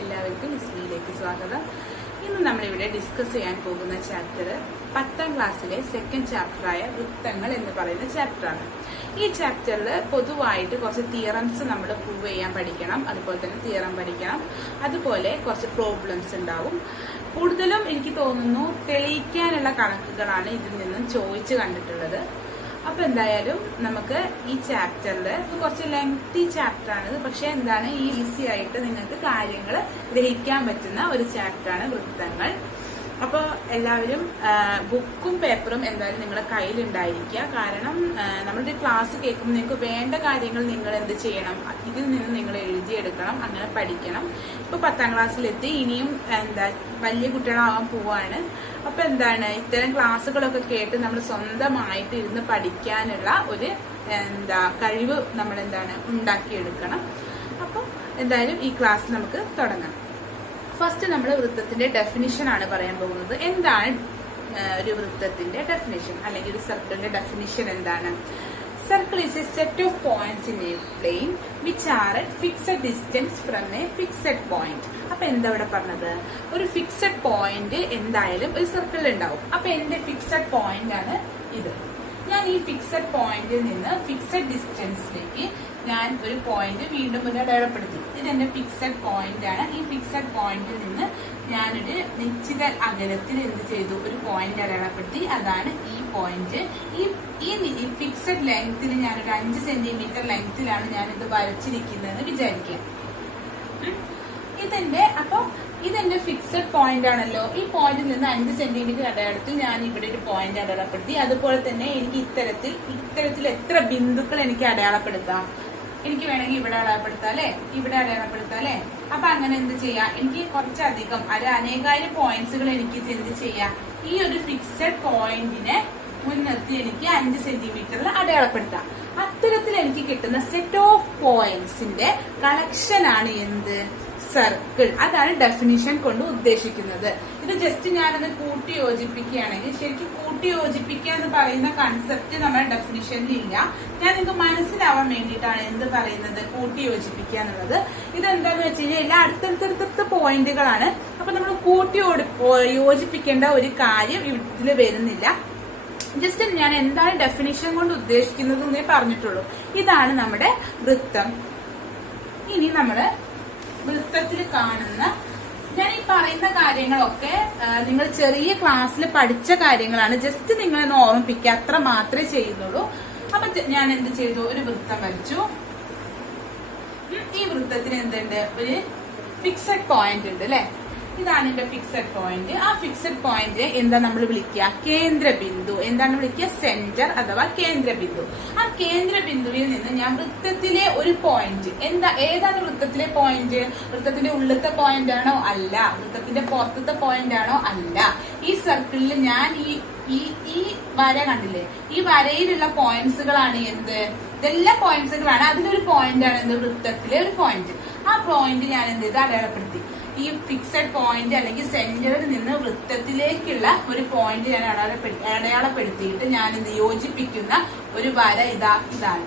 എല്ലാവർക്കും ലിസ്നിയിലേക്ക് സ്വാഗതം. ഇന്ന് നമ്മളിവിടെ ഡിസ്കസ് ചെയ്യാൻ പോകുന്ന ചാപ്റ്റർ 10ാം ക്ലാസ്സിലെ സെക്കൻഡ് ചാപ്റ്ററായ വൃത്തങ്ങൾ എന്ന് പറയുന്ന ചാപ്റ്ററാണ്. ഈ ചാപ്റ്ററിൽ പൊതുവായിട്ട് കുറച്ച് തിയറംസ് നമ്മൾ പ്രൂവ് ചെയ്യാൻ പഠിക്കണം, അതുപോലെ തന്നെ തിയറം പഠിക്കണം, അതുപോലെ കുറച്ച് പ്രോബ്ലംസ് ഉണ്ടാവും. കൂടുതലും എനിക്ക് തോന്നുന്നു തെളിയിക്കാനുള്ള കണക്കുകളാണ് ഇതിൽ നിന്നും ചോദിച്ചു കണ്ടിട്ടുള്ളത്. അപ്പൊ എന്തായാലും നമുക്ക് ഈ ചാപ്റ്ററിൽ കുറച്ച് ലെങ്തി ചാപ്റ്ററാണ്, പക്ഷെ എന്താണ് ഈസി ആയിട്ട് നിങ്ങൾക്ക് കാര്യങ്ങൾ ഗ്രഹിക്കാൻ പറ്റുന്ന ഒരു ചാപ്റ്ററാണ് വൃത്തങ്ങൾ. അപ്പൊ എല്ലാവരും ബുക്കും പേപ്പറും എന്തായാലും നിങ്ങളുടെ കയ്യിലുണ്ടായിരിക്കുക. കാരണം നമ്മളുടെ ക്ലാസ് കേൾക്കുമ്പോൾ നിങ്ങൾക്ക് വേണ്ട കാര്യങ്ങൾ നിങ്ങൾ എന്ത് ചെയ്യണം, ഇതിൽ നിന്ന് നിങ്ങൾ എഴുതിയെടുക്കണം, അങ്ങനെ പഠിക്കണം. ഇപ്പൊ 10ാം ക്ലാസ്സിലെത്തി, ഇനിയും വലിയ കുട്ടികളാവാൻ പോവാണ്. അപ്പൊ എന്താണ് ഇത്തരം ക്ലാസ്സുകളൊക്കെ കേട്ട് നമ്മൾ സ്വന്തമായിട്ട് ഇരുന്ന് പഠിക്കാനുള്ള ഒരു കഴിവ് നമ്മൾ ഉണ്ടാക്കിയെടുക്കണം. അപ്പൊ എന്തായാലും ഈ ക്ലാസ് നമുക്ക് തുടങ്ങാം. ഫസ്റ്റ് നമ്മൾ വൃത്തത്തിന്റെ ഡെഫിനിഷൻ ആണ് പറയാൻ പോകുന്നത്. എന്താണ് ഒരു വൃത്തത്തിന്റെ ഡെഫിനിഷൻ അല്ലെങ്കിൽ ഒരു സർക്കിളിന്റെ ഡെഫിനിഷൻ എന്താണ്? Circle is a set of points in a plane which are at fixed distance from a fixed point. അപ്പൊ എന്താ ഇവിടെ പറഞ്ഞത്? ഒരു ഫിക്സഡ് പോയിന്റ് എന്തായാലും ഒരു സർക്കിളിൽ ഉണ്ടാവും. അപ്പൊ എന്റെ ഫിക്സഡ് പോയിന്റ് ആണ് ഇത്. ഞാൻ ഈ ഫിക്സഡ് പോയിന്റിൽ നിന്ന് ഫിക്സഡ് ഡിസ്റ്റൻസിലേക്ക് ഞാൻ ഒരു പോയിന്റ് വീണ്ടും ഒരു അടയാളപ്പെടുത്തി. ഇത് എന്റെ ഫിക്സഡ് പോയിന്റ് ആണ്. ഈ ഫിക്സഡ് പോയിന്റിൽ നിന്ന് ഞാനൊരു നിശ്ചിത അകലത്തിൽ എന്ത് ചെയ്തു, ഒരു പോയിന്റ് അടയാളപ്പെടുത്തി. അതാണ് ഈ പോയിന്റ്. ഈ ഫിക്സഡ് ലെങ്ത്തിൽ ഞാനൊരു 5 സെന്റിമീറ്റർ ലെങ്ത്തിലാണ് ഞാൻ ഇത് വരച്ചിരിക്കുന്നതെന്ന് വിചാരിക്കാം. ഇതെന്റെ ഫിക്സഡ് പോയിന്റ് ആണല്ലോ. ഈ പോയിന്റിൽ നിന്ന് 5 സെന്റിമീറ്റർ അടയാളത്തിൽ ഞാൻ ഇവിടെ ഒരു പോയിന്റ് അടയാളപ്പെടുത്തി. അതുപോലെ തന്നെ എനിക്ക് ഇത്തരത്തിൽ എത്ര ബിന്ദുക്കൾ എനിക്ക് അടയാളപ്പെടുത്താം? എനിക്ക് വേണമെങ്കിൽ ഇവിടെ അടയാളപ്പെടുത്താം അല്ലെ, ഇവിടെ അടയാളപ്പെടുത്താം അല്ലെ. അപ്പൊ അങ്ങനെ എന്ത് ചെയ്യാം, എനിക്ക് കുറച്ചധികം അനേകായിരം പോയിന്റ്സുകൾ എനിക്ക് എന്ത് ചെയ്യാം, ഈ ഒരു ഫിക്സഡ് പോയിന്റിനെ മുൻനിർത്തി എനിക്ക് 5 സെന്റിമീറ്ററിൽ അടയാളപ്പെടുത്താം. അത്തരത്തിൽ എനിക്ക് കിട്ടുന്ന സെറ്റ് ഓഫ് പോയിന്റ്സിന്റെ കളക്ഷൻ ആണ് എന്ത്, സർക്കിൾ. അതാണ് ഡെഫിനിഷൻ കൊണ്ട് ഉദ്ദേശിക്കുന്നത്. ഇത് ജസ്റ്റ് ഞാനത് കൂട്ടി യോജിപ്പിക്കുകയാണെങ്കിൽ, ശരിക്കും കൂട്ടി യോജിപ്പിക്കുക എന്ന് പറയുന്ന കൺസെപ്റ്റ് നമ്മുടെ ഡെഫിനിഷനിൽ ഇല്ല. ഞാൻ നിങ്ങൾക്ക് മനസ്സിലാവാൻ വേണ്ടിയിട്ടാണ് എന്ത് പറയുന്നത്, കൂട്ടി യോജിപ്പിക്കുക എന്നുള്ളത്. ഇതെന്താന്ന് വെച്ച് കഴിഞ്ഞാൽ എല്ലാ അടുത്തടുത്ത പോയിന്റുകളാണ്. അപ്പൊ നമ്മൾ കൂട്ടി യോജിപ്പിക്കേണ്ട ഒരു കാര്യം ഇതിൽ വരുന്നില്ല. ജസ്റ്റ് ഞാൻ എന്താണ് ഡെഫിനിഷൻ കൊണ്ട് ഉദ്ദേശിക്കുന്നത് എന്നേ പറഞ്ഞിട്ടുള്ളൂ. ഇതാണ് നമ്മുടെ വൃത്തം. ഇനി നമ്മള് വൃത്തത്തിൽ കാണുന്ന, ഞാൻ ഈ പറയുന്ന കാര്യങ്ങളൊക്കെ നിങ്ങൾ ചെറിയ ക്ലാസ്സിൽ പഠിച്ച കാര്യങ്ങളാണ്. ജസ്റ്റ് നിങ്ങളൊന്ന് ഓർമ്മിപ്പിക്കുക, അത്ര മാത്രമേ ചെയ്യുന്നുള്ളൂ. അപ്പൊ ഞാൻ എന്ത് ചെയ്തു, ഒരു വൃത്തം വരച്ചു. ഈ വൃത്തത്തിന് എന്തുണ്ട്, ഒരു ഫിക്സഡ് പോയിന്റ് ഉണ്ട് അല്ലെ. ഇതാണ് എന്റെ ഫിക്സഡ് പോയിന്റ്. ആ ഫിക്സഡ് പോയിന്റ് എന്താ നമ്മൾ വിളിക്കുക, കേന്ദ്രബിന്ദു. എന്താണ് വിളിക്കുക, സെന്റർ അഥവാ കേന്ദ്രബിന്ദു. ആ കേന്ദ്രബിന്ദുവിൽ നിന്ന് ഞാൻ വൃത്തത്തിലെ ഒരു പോയിന്റ്, ഏതാണ് വൃത്തത്തിലെ പോയിന്റ്? വൃത്തത്തിന്റെ ഉള്ളിലത്തെ പോയിന്റ് ആണോ? അല്ല. വൃത്തത്തിന്റെ പുറത്തത്തെ പോയിന്റ് ആണോ? അല്ല. ഈ സർക്കിളിൽ ഞാൻ ഈ വര കണ്ടില്ലേ, ഈ വരയിലുള്ള പോയിന്റ്സുകളാണ് എന്ത്, ഇതെല്ലാം പോയിന്റ്സുകളാണ്. അതിലൊരു പോയിന്റ് ആണ് എന്ത്, വൃത്തത്തിലെ ഒരു പോയിന്റ്. ആ പോയിന്റ് ഞാൻ എന്ത് ചെയ്ത് അടയാളപ്പെടുത്തി. ഈ ഫിക്സഡ് പോയിന്റ് അല്ലെങ്കിൽ സെന്ററിൽ നിന്ന് വൃത്തത്തിലേക്കുള്ള ഒരു പോയിന്റ് ഞാൻ അടയാളപ്പെടുത്തിയിട്ട് ഞാൻ എന്ത് യോജിപ്പിക്കുന്ന ഒരു വര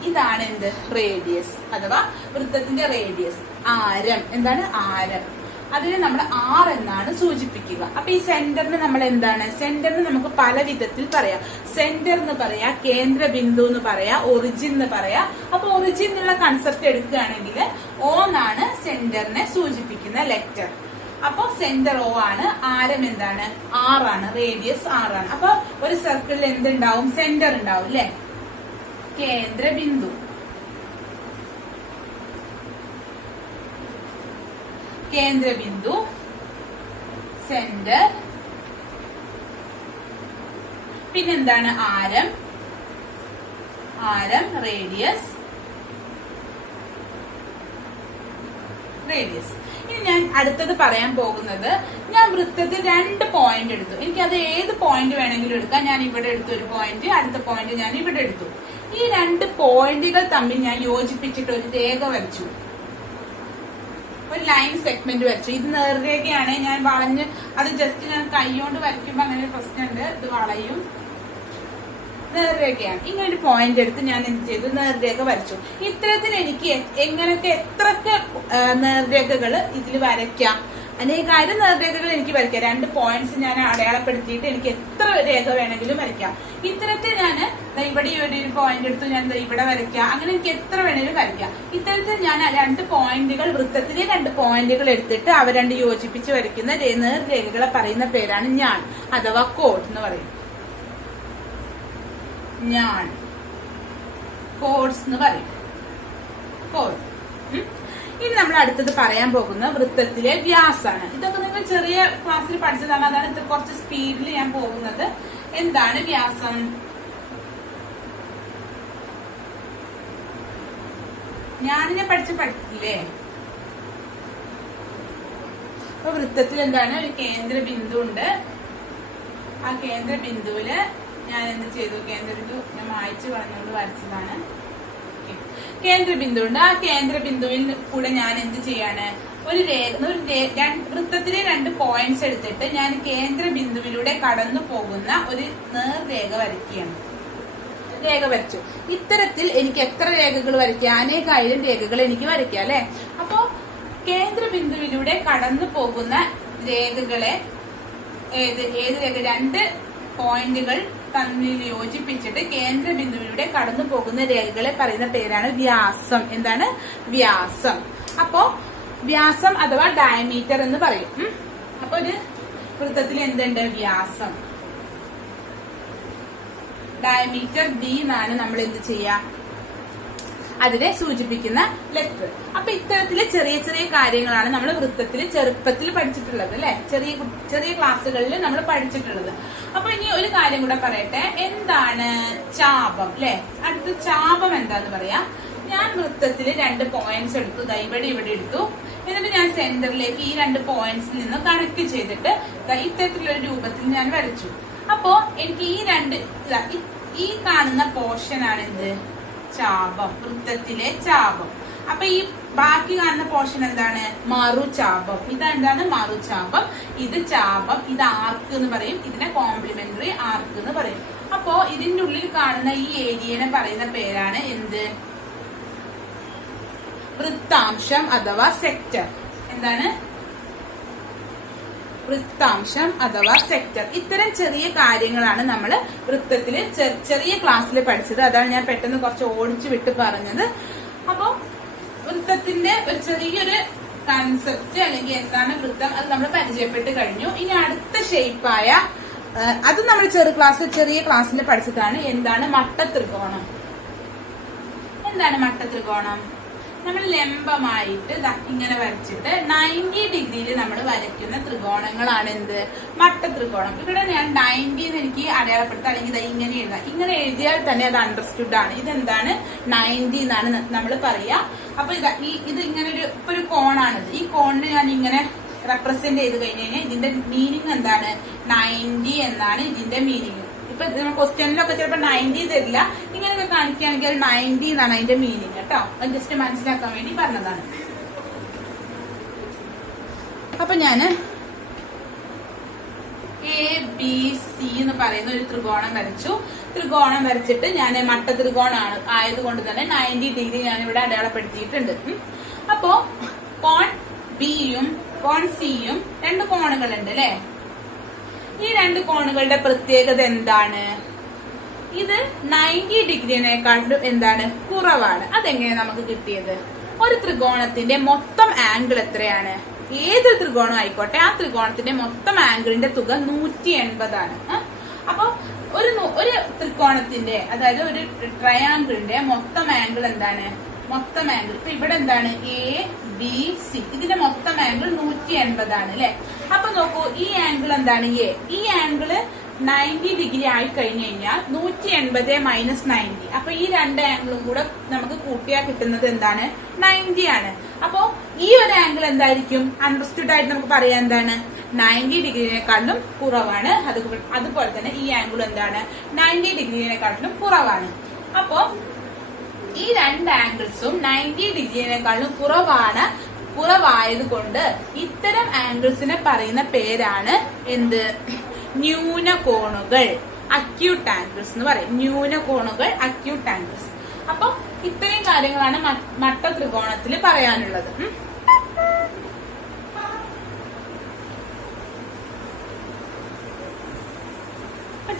ഇതാണ് എന്ത്, റേഡിയസ് അഥവാ വൃത്തത്തിന്റെ റേഡിയസ്, ആരം. എന്താണ് ആരം? അതിനെ നമ്മൾ R എന്നാണ് സൂചിപ്പിക്കുക. അപ്പൊ ഈ സെന്ററിന് നമ്മൾ എന്താണ്, സെന്ററിന് നമുക്ക് പല വിധത്തിൽ പറയാം. സെന്റർ എന്ന് പറയാ, കേന്ദ്രബിന്ദു എന്ന് പറയാ, ഒറിജിൻ എന്ന് പറയാ. അപ്പൊ ഒറിജിൻ എന്നുള്ള കൺസെപ്റ്റ് എടുക്കുകയാണെങ്കിൽ O എന്നാണ് സെന്ററിനെ സൂചിപ്പിക്കുന്ന ലെറ്റർ. അപ്പൊ സെന്റർ O ആണ്, ആരം എന്താണ്, R ആണ്, റേഡിയസ് R ആണ്. അപ്പൊ ഒരു സർക്കിളിൽ എന്തുണ്ടാവും, സെന്റർ ഉണ്ടാവും അല്ലെ, കേന്ദ്രബിന്ദു. കേന്ദ്രബിന്ദു, സെന്റർ, പിന്നെന്താണ്, ആരം, റേഡിയസ്. ഇനി ഞാൻ അടുത്തത് പറയാൻ പോകുന്നത്, ഞാൻ വൃത്തത്തിൽ 2 പോയിന്റ് എടുത്തു. എനിക്കത് ഏത് പോയിന്റ് വേണമെങ്കിലും എടുക്കാം. ഞാൻ ഇവിടെ എടുത്തു ഒരു പോയിന്റ്, അടുത്ത പോയിന്റ് ഞാൻ ഇവിടെ എടുത്തു. ഈ 2 പോയിന്റുകൾ തമ്മിൽ ഞാൻ യോജിപ്പിച്ചിട്ട് ഒരു രേഖ വരച്ചു, ഒരു ലൈൻ സെഗ്മെന്റ് വരച്ചു. ഇത് നേർരേഖയാണ്. ഞാൻ വളഞ്ഞ് അത് ജസ്റ്റ് ഞാൻ കൈ കൊണ്ട് വരയ്ക്കുമ്പോ അങ്ങനെ ഒരു പ്രശ്നമുണ്ട്, ഇത് വളയും. നേർരേഖയാണ്. ഇങ്ങനെ ഒരു പോയിന്റ് എടുത്ത് ഞാൻ എന്ത് ചെയ്തു, നേർരേഖ വരച്ചു. ഇത്തരത്തിൽ എനിക്ക് എങ്ങനത്തെ എത്രയൊക്കെ നേർരേഖകൾ ഇതിൽ വരയ്ക്കാം, അനേകായിരം നേർരേഖകൾ എനിക്ക് വരയ്ക്കാം. 2 പോയിന്റ്സ് ഞാൻ അടയാളപ്പെടുത്തിയിട്ട് എനിക്ക് എത്ര രേഖ വേണമെങ്കിലും വരയ്ക്കാം. ഇത്തരത്തിൽ ഞാൻ ഇവിടെ ഒരു പോയിന്റ് എടുത്തു, ഞാൻ ഇവിടെ വരയ്ക്കാം. അങ്ങനെ എനിക്ക് എത്ര വേണമെങ്കിലും വരയ്ക്കാം. ഇത്തരത്തിൽ ഞാൻ 2 പോയിന്റുകൾ, വൃത്തത്തിലെ 2 പോയിന്റുകൾ എടുത്തിട്ട് അവ 2 യോജിപ്പിച്ച് വരയ്ക്കുന്ന നേർരേഖകളെ പറയുന്ന പേരാണ് ഞാൻ, അഥവാ കോഡ് എന്ന് പറയും. ഞാൻ കോഡ്സ് എന്ന് പറയും. കോഡ്. ഇനി നമ്മൾ അടുത്തത് പറയാൻ പോകുന്ന വൃത്തത്തിലെ വ്യാസാണ്. ഇതൊക്കെ നിങ്ങൾ ചെറിയ ക്ലാസ്സിൽ പഠിച്ചതാണ്, അതാണ് ഇത് കുറച്ച് സ്പീഡിൽ ഞാൻ പോകുന്നത്. എന്താണ് വ്യാസം? ഞാനിനെ പഠിക്കില്ലേ? അപ്പൊ വൃത്തത്തിൽ എന്താണ്, ഒരു കേന്ദ്ര ബിന്ദു ഉണ്ട്. ആ കേന്ദ്ര ബിന്ദുവില് ഞാൻ എന്ത് ചെയ്തു, കേന്ദ്ര ബിന്ദു ഞാൻ മായ്ച്ചു കളഞ്ഞുകൊണ്ട് വരച്ചതാണ്. കേന്ദ്ര ബിന്ദു ഉണ്ട്. ആ കേന്ദ്ര ബിന്ദുവിൽ കൂടെ ഞാൻ എന്ത് ചെയ്യാണ്, ഒരു വൃത്തത്തിലെ 2 പോയിന്റ്സ് എടുത്തിട്ട് ഞാൻ കേന്ദ്ര ബിന്ദുവിലൂടെ കടന്നു പോകുന്ന ഒരു നേർരേഖ വരയ്ക്കുകയാണ്. രേഖ വരച്ചു. ഇത്തരത്തിൽ എനിക്ക് എത്ര രേഖകൾ വരയ്ക്കാം? അനേകായിരം രേഖകൾ എനിക്ക് വരയ്ക്കാം അല്ലെ. അപ്പോ കേന്ദ്ര ബിന്ദുവിലൂടെ കടന്നു പോകുന്ന രേഖകളെ ഏത് രേഖ, 2 പോയിന്റുകൾ തമ്മിൽ യോജിപ്പിച്ചിട്ട് കേന്ദ്ര ബിന്ദുവിലൂടെ കടന്നു പോകുന്ന രേഖകളെ പറയുന്ന പേരാണ് വ്യാസം. എന്താണ്? വ്യാസം. അപ്പോ വ്യാസം അഥവാ ഡയമീറ്റർ എന്ന് പറയും. അപ്പൊ ഒരു വൃത്തത്തിൽ എന്തുണ്ട്? വ്യാസം. ഡയമീറ്റർ ഡി എന്നാണ് നമ്മൾ എന്ത് ചെയ്യാ, അതിനെ സൂചിപ്പിക്കുന്ന ലെറ്റർ. അപ്പൊ ഇത്തരത്തിലെ ചെറിയ ചെറിയ കാര്യങ്ങളാണ് നമ്മൾ വൃത്തത്തിൽ ചെറുപ്പത്തിൽ പഠിച്ചിട്ടുള്ളത് അല്ലെ, ചെറിയ ക്ലാസ്സുകളിൽ നമ്മൾ പഠിച്ചിട്ടുള്ളത്. അപ്പൊ ഇനി ഒരു കാര്യം കൂടെ പറയട്ടെ, എന്താണ് ചാപം അല്ലെ? അടുത്ത ചാപം എന്താന്ന് പറയാ. ഞാൻ വൃത്തത്തിൽ 2 പോയിന്റ്സ് എടുത്തു, ഇവിടെ എടുത്തു. എന്നിട്ട് ഞാൻ സെന്ററിലേക്ക് ഈ 2 പോയിന്റ്സിൽ നിന്ന് കണക്ട് ചെയ്തിട്ട് ഇത്തരത്തിലുള്ള രൂപത്തിൽ ഞാൻ വരച്ചു. അപ്പോ എനിക്ക് ഈ കാണുന്ന പോർഷൻ ആണ് എന്ത്? ചാപം. വൃത്തത്തിലെ ചാപം. അപ്പൊ ഈ ബാക്കി കാണുന്ന പോർഷൻ എന്താണ്? മറുചാപം. ഇതെന്താണ്? മറുചാപം. ഇത് ചാപം, ഇത് ആർക്ക് എന്ന് പറയും. ഇതിനെ കോംപ്ലിമെന്ററി ആർക്ക് എന്ന് പറയും. അപ്പോ ഇതിന്റെ ഉള്ളിൽ കാണുന്ന ഈ ഏരിയനെ പറയുന്ന പേരാണ് എന്ത്? വൃത്താംശം അഥവാ സെക്ടർ. എന്താണ്? വൃത്താംശം അഥവാ സെക്ടർ. ഇത്തരം ചെറിയ കാര്യങ്ങളാണ് നമ്മൾ വൃത്തത്തില് ചെറിയ ക്ലാസ്സിൽ പഠിച്ചത്. അതാണ് ഞാൻ പെട്ടെന്ന് കുറച്ച് ഓടിച്ചു വിട്ട് പറഞ്ഞത്. അപ്പൊ വൃത്തത്തിന്റെ ഒരു ചെറിയൊരു കൺസെപ്റ്റ് അല്ലെങ്കിൽ എന്താണ് വൃത്തം, അത് നമ്മൾ പരിചയപ്പെട്ട് കഴിഞ്ഞു. ഇനി അടുത്ത ഷേപ്പായ അത് നമ്മൾ ചെറിയ ക്ലാസ്സിൽ പഠിച്ചതാണ്. എന്താണ് മട്ടത്രികോണം? എന്താണ് മട്ടത്രികോണം? നമ്മൾ ലംബമായിട്ട് ഇങ്ങനെ വരച്ചിട്ട് 90 ഡിഗ്രിയിൽ നമ്മൾ വരയ്ക്കുന്ന ത്രികോണങ്ങളാണ് എന്ത്? മട്ടത്രികോണം. ഇവിടെ ഞാൻ 90 എന്ന് എനിക്ക് അടയാളപ്പെടുത്താം, അല്ലെങ്കിൽ ഇങ്ങനെ എഴുതാം. ഇങ്ങനെ എഴുതിയാൽ തന്നെ അത് അണ്ടർസ്റ്റുഡ് ആണ്. ഇതെന്താണ്? 90 എന്നാണ് നമ്മൾ പറയാ. അപ്പൊ ഇത് ഇങ്ങനെ ഒരു കോണാണിത്. ഈ കോണിന് ഞാൻ ഇങ്ങനെ റെപ്രസെന്റ് ചെയ്ത് കഴിഞ്ഞാൽ ഇതിന്റെ മീനിങ് എന്താണ്? 90 എന്നാണ് ഇതിന്റെ മീനിങ്. ഇപ്പൊ ക്വസ്റ്റ്യനിലൊക്കെ ചിലപ്പോ 90 തരില്ല, ഇങ്ങനെയൊക്കെ കാണിക്കുകയാണെങ്കിൽ 90 എന്നാണ് അതിന്റെ മീനിങ് കേട്ടോ. അത് ജസ്റ്റ് മനസ്സിലാക്കാൻ വേണ്ടി പറഞ്ഞതാണ്. അപ്പൊ ഞാന് ABC എന്ന് പറയുന്ന ഒരു ത്രികോണം വരച്ചു. ത്രികോണം വരച്ചിട്ട് ഞാൻ മട്ടത്രികോണാണ് ആയതുകൊണ്ട് തന്നെ 90 ഡിഗ്രി ഞാൻ ഇവിടെ അടയാളപ്പെടുത്തിയിട്ടുണ്ട്. അപ്പോ കോൺ ബിയും കോൺ സിയും 2 കോണുകളുണ്ട് അല്ലെ. ഈ 2 കോണുകളുടെ പ്രത്യേകത എന്താണ്? ഇത് 90 ഡിഗ്രിനെക്കാളും എന്താണ്? കുറവാണ്. അതെങ്ങനെയാണ് നമുക്ക് കിട്ടിയത്? ഒരു ത്രികോണത്തിന്റെ മൊത്തം ആംഗിൾ എത്രയാണ്? ഏതൊരു ത്രികോണം ആയിക്കോട്ടെ, ആ ത്രികോണത്തിന്റെ മൊത്തം ആംഗിളിന്റെ തുക 180 ആണ്. അപ്പൊ ഒരു ത്രികോണത്തിന്റെ, അതായത് ഒരു ട്രയാംഗിളിന്റെ മൊത്തം ആംഗിൾ എന്താണ്? മൊത്തം ആംഗിൾ ഇപ്പൊ ഇവിടെ എന്താണ്? ABC. ഇതിന്റെ മൊത്തം ആംഗിൾ 180 ആണ് അല്ലെ. അപ്പൊ നോക്കൂ, ഈ ആംഗിൾ എന്താണ്? ഈ ആംഗിള് 90 ഡിഗ്രി ആയി കഴിഞ്ഞു കഴിഞ്ഞാൽ 180 മൈനസ് 90. അപ്പൊ ഈ 2 ആംഗിളും കൂടെ നമുക്ക് കൂട്ടിയാൽ കിട്ടുന്നത് എന്താണ്? 90 ആണ്. അപ്പോ ഈ ഒരു ആംഗിൾ എന്തായിരിക്കും? അണ്ടർസ്റ്റുഡ് ആയിട്ട് നമുക്ക് പറയാം എന്താണ്? 90 ഡിഗ്രിനെക്കാളും കുറവാണ്. അതുപോലെ തന്നെ ഈ ആംഗിൾ എന്താണ്? 90 ഡിഗ്രിനെക്കാളും കുറവാണ്. അപ്പോ ഈ 2 ആംഗിൾസും 90 ഡിഗ്രിനെക്കാളും കുറവായത് കൊണ്ട് ഇത്തരം ആംഗിൾസിനെ പറയുന്ന പേരാണ് എന്ത്? ന്യൂനകോണുകൾ. അക്യൂട്ട് ആംഗിൾസ് എന്ന് പറയും. ന്യൂനകോണുകൾ അക്യൂട്ട് ആംഗിൾസ്. അപ്പൊ ഇത്രയും കാര്യങ്ങളാണ് മട്ട ത്രികോണത്തിൽ പറയാനുള്ളത്.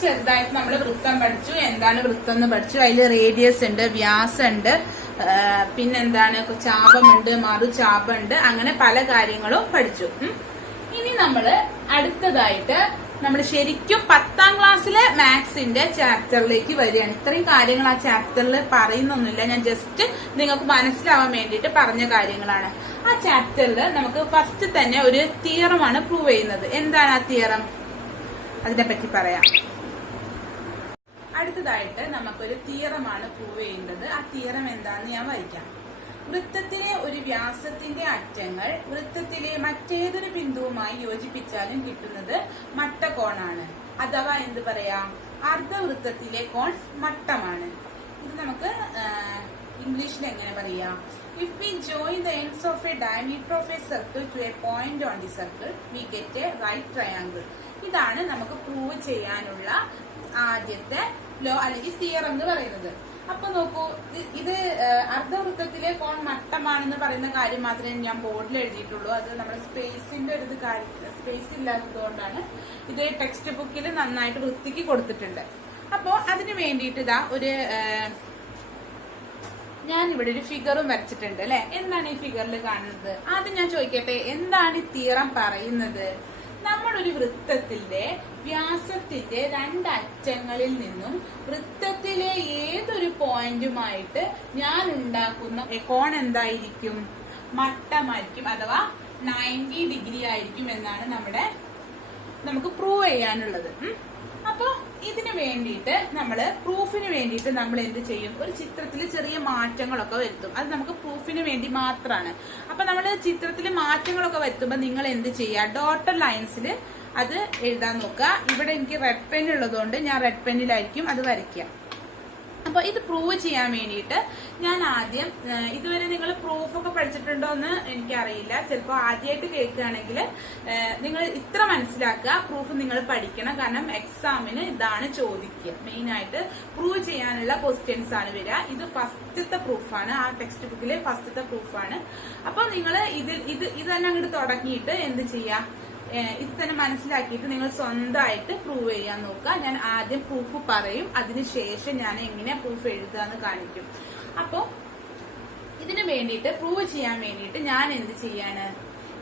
ചെറുതായിട്ട് നമ്മൾ വൃത്തം പഠിച്ചു. എന്താണ് വൃത്തം എന്ന് പഠിച്ചു. അതിൽ റേഡിയസ് ഉണ്ട്, വ്യാസം ഉണ്ട്, പിന്നെന്താണ് ചാപമുണ്ട്, മറുചാപമുണ്ട്, അങ്ങനെ പല കാര്യങ്ങളും പഠിച്ചു. ഇനി നമ്മള് അടുത്തതായിട്ട് നമ്മൾ ശരിക്കും 10ാം ക്ലാസ്സിലെ മാത്സിന്റെ ചാപ്റ്ററിലേക്ക് വരികയാണ്. ഇത്രയും കാര്യങ്ങൾ ആ ചാപ്റ്ററിൽ പറയുന്നൊന്നുമില്ല, ഞാൻ ജസ്റ്റ് നിങ്ങൾക്ക് മനസ്സിലാവാൻ വേണ്ടിയിട്ട് പറഞ്ഞ കാര്യങ്ങളാണ്. ആ ചാപ്റ്ററിൽ നമുക്ക് ഫസ്റ്റ് തന്നെ ഒരു തിയറമാണ് പ്രൂവ് ചെയ്യുന്നത്. എന്താണ് ആ തിയറം? അതിനെപ്പറ്റി പറയാം. അടുത്തതായിട്ട് നമുക്കൊരു തിയറമാണ് പ്രൂവ് ചെയ്യേണ്ടത്. ആ തിയറം എന്താണെന്ന് ഞാൻ വായിക്കാം. വൃത്തത്തിലെ ഒരു വ്യാസത്തിന്റെ അറ്റങ്ങൾ വൃത്തത്തിലെ മറ്റേതൊരു ബിന്ദുവുമായി യോജിപ്പിച്ചാലും കിട്ടുന്നത് മട്ടകോണാണ്. അഥവാ എന്ത് പറയാം, അർദ്ധവൃത്തത്തിലെ കോൺ മട്ടമാണ്. ഇത് നമുക്ക് ഇംഗ്ലീഷിൽ എങ്ങനെ പറയാം? If we join the ends of a diameter of a circle to a point on the circle, we get a right triangle. ഇതാണ് നമുക്ക് പ്രൂവ് ചെയ്യാനുള്ള ആദ്യത്തെ ലോ അല്ലെങ്കിൽ തിയറം എന്ന് പറയുന്നത്. അപ്പൊ നോക്കൂ, ഇത് അർദ്ധവൃത്തത്തിലെ കോൺ മട്ടമാണെന്ന് പറയുന്ന കാര്യം മാത്രമേ ഞാൻ ബോർഡിൽ എഴുതിയിട്ടുള്ളൂ. അത് നമ്മുടെ സ്പേസിന്റെ ഒരു സ്പേസ് ഇല്ലാത്തത് കൊണ്ടാണ്. ഇത് ടെക്സ്റ്റ് ബുക്കിൽ നന്നായിട്ട് വൃത്തിക്ക് കൊടുത്തിട്ടുണ്ട്. അപ്പോ അതിന് വേണ്ടിയിട്ട് ഇതാ ഞാൻ ഇവിടെ ഒരു ഫിഗറും വരച്ചിട്ടുണ്ട് അല്ലെ. എന്താണ് ഈ ഫിഗറിൽ കാണുന്നത്? ആദ്യം ഞാൻ ചോദിക്കട്ടെ, എന്താണ് ഈ തിയറം പറയുന്നത്? നമ്മളൊരു വൃത്തത്തിന്റെ വ്യാസത്തിന്റെ രണ്ടറ്റങ്ങളിൽ നിന്നും വൃത്തത്തിലെ ഏതൊരു പോയിന്റുമായിട്ട് ഞാൻ ഉണ്ടാക്കുന്ന കോൺ എന്തായിരിക്കും? മട്ടമായിരിക്കും, അഥവാ 90 ഡിഗ്രി ആയിരിക്കും എന്നാണ് നമുക്ക് പ്രൂവ് ചെയ്യാനുള്ളത്. അപ്പൊ ഇതിന് വേണ്ടിയിട്ട് പ്രൂഫിന് വേണ്ടിയിട്ട് നമ്മൾ എന്ത് ചെയ്യും? ഒരു ചിത്രത്തിൽ ചെറിയ മാറ്റങ്ങളൊക്കെ വരുത്തും. അത് നമുക്ക് പ്രൂഫിന് വേണ്ടി മാത്രമാണ്. അപ്പൊ നമ്മൾ ചിത്രത്തിൽ മാറ്റങ്ങളൊക്കെ വരുത്തുമ്പോൾ നിങ്ങൾ എന്ത് ചെയ്യുക? ഡോട്ടർ ലൈൻസിൽ അത് എഴുതാൻ നോക്കുക. ഇവിടെ എനിക്ക് റെഡ് പെൻ ഉള്ളതുകൊണ്ട് ഞാൻ റെഡ് പെന്നിലായിരിക്കും അത് വരയ്ക്കുക. അപ്പൊ ഇത് പ്രൂവ് ചെയ്യാൻ വേണ്ടിയിട്ട് ഞാൻ ആദ്യം, ഇതുവരെ നിങ്ങൾ പ്രൂഫൊക്കെ പഠിച്ചിട്ടുണ്ടോ എന്ന് എനിക്കറിയില്ല, ചിലപ്പോൾ ആദ്യമായിട്ട് കേൾക്കുകയാണെങ്കിൽ നിങ്ങൾ ഇത്ര മനസ്സിലാക്കുക, പ്രൂഫ് നിങ്ങൾ പഠിക്കണം. കാരണം എക്സാമിന് ഇതാണ് ചോദിക്കുക. മെയിൻ ആയിട്ട് പ്രൂവ് ചെയ്യാനുള്ള ക്വസ്റ്റ്യൻസ് ആണ് വരിക. ഇത് ഫസ്റ്റത്തെ പ്രൂഫാണ്, ആ ടെക്സ്റ്റ് ബുക്കിലെ ഫസ്റ്റത്തെ പ്രൂഫാണ്. അപ്പൊ നിങ്ങൾ ഇതെല്ലാം അങ്ങോട്ട് തുടങ്ങിയിട്ട് എന്ത് ചെയ്യാ? ഇത് തന്നെ മനസ്സിലാക്കിയിട്ട് നിങ്ങൾ സ്വന്തമായിട്ട് പ്രൂവ് ചെയ്യാൻ നോക്കുക. ഞാൻ ആദ്യം പ്രൂഫ് പറയും, അതിനുശേഷം ഞാൻ എങ്ങനെ പ്രൂഫ് എഴുതാന്ന് കാണിക്കും. അപ്പോ ഇതിന് വേണ്ടിയിട്ട് പ്രൂവ് ചെയ്യാൻ വേണ്ടിയിട്ട് ഞാൻ എന്ത് ചെയ്യാണ്?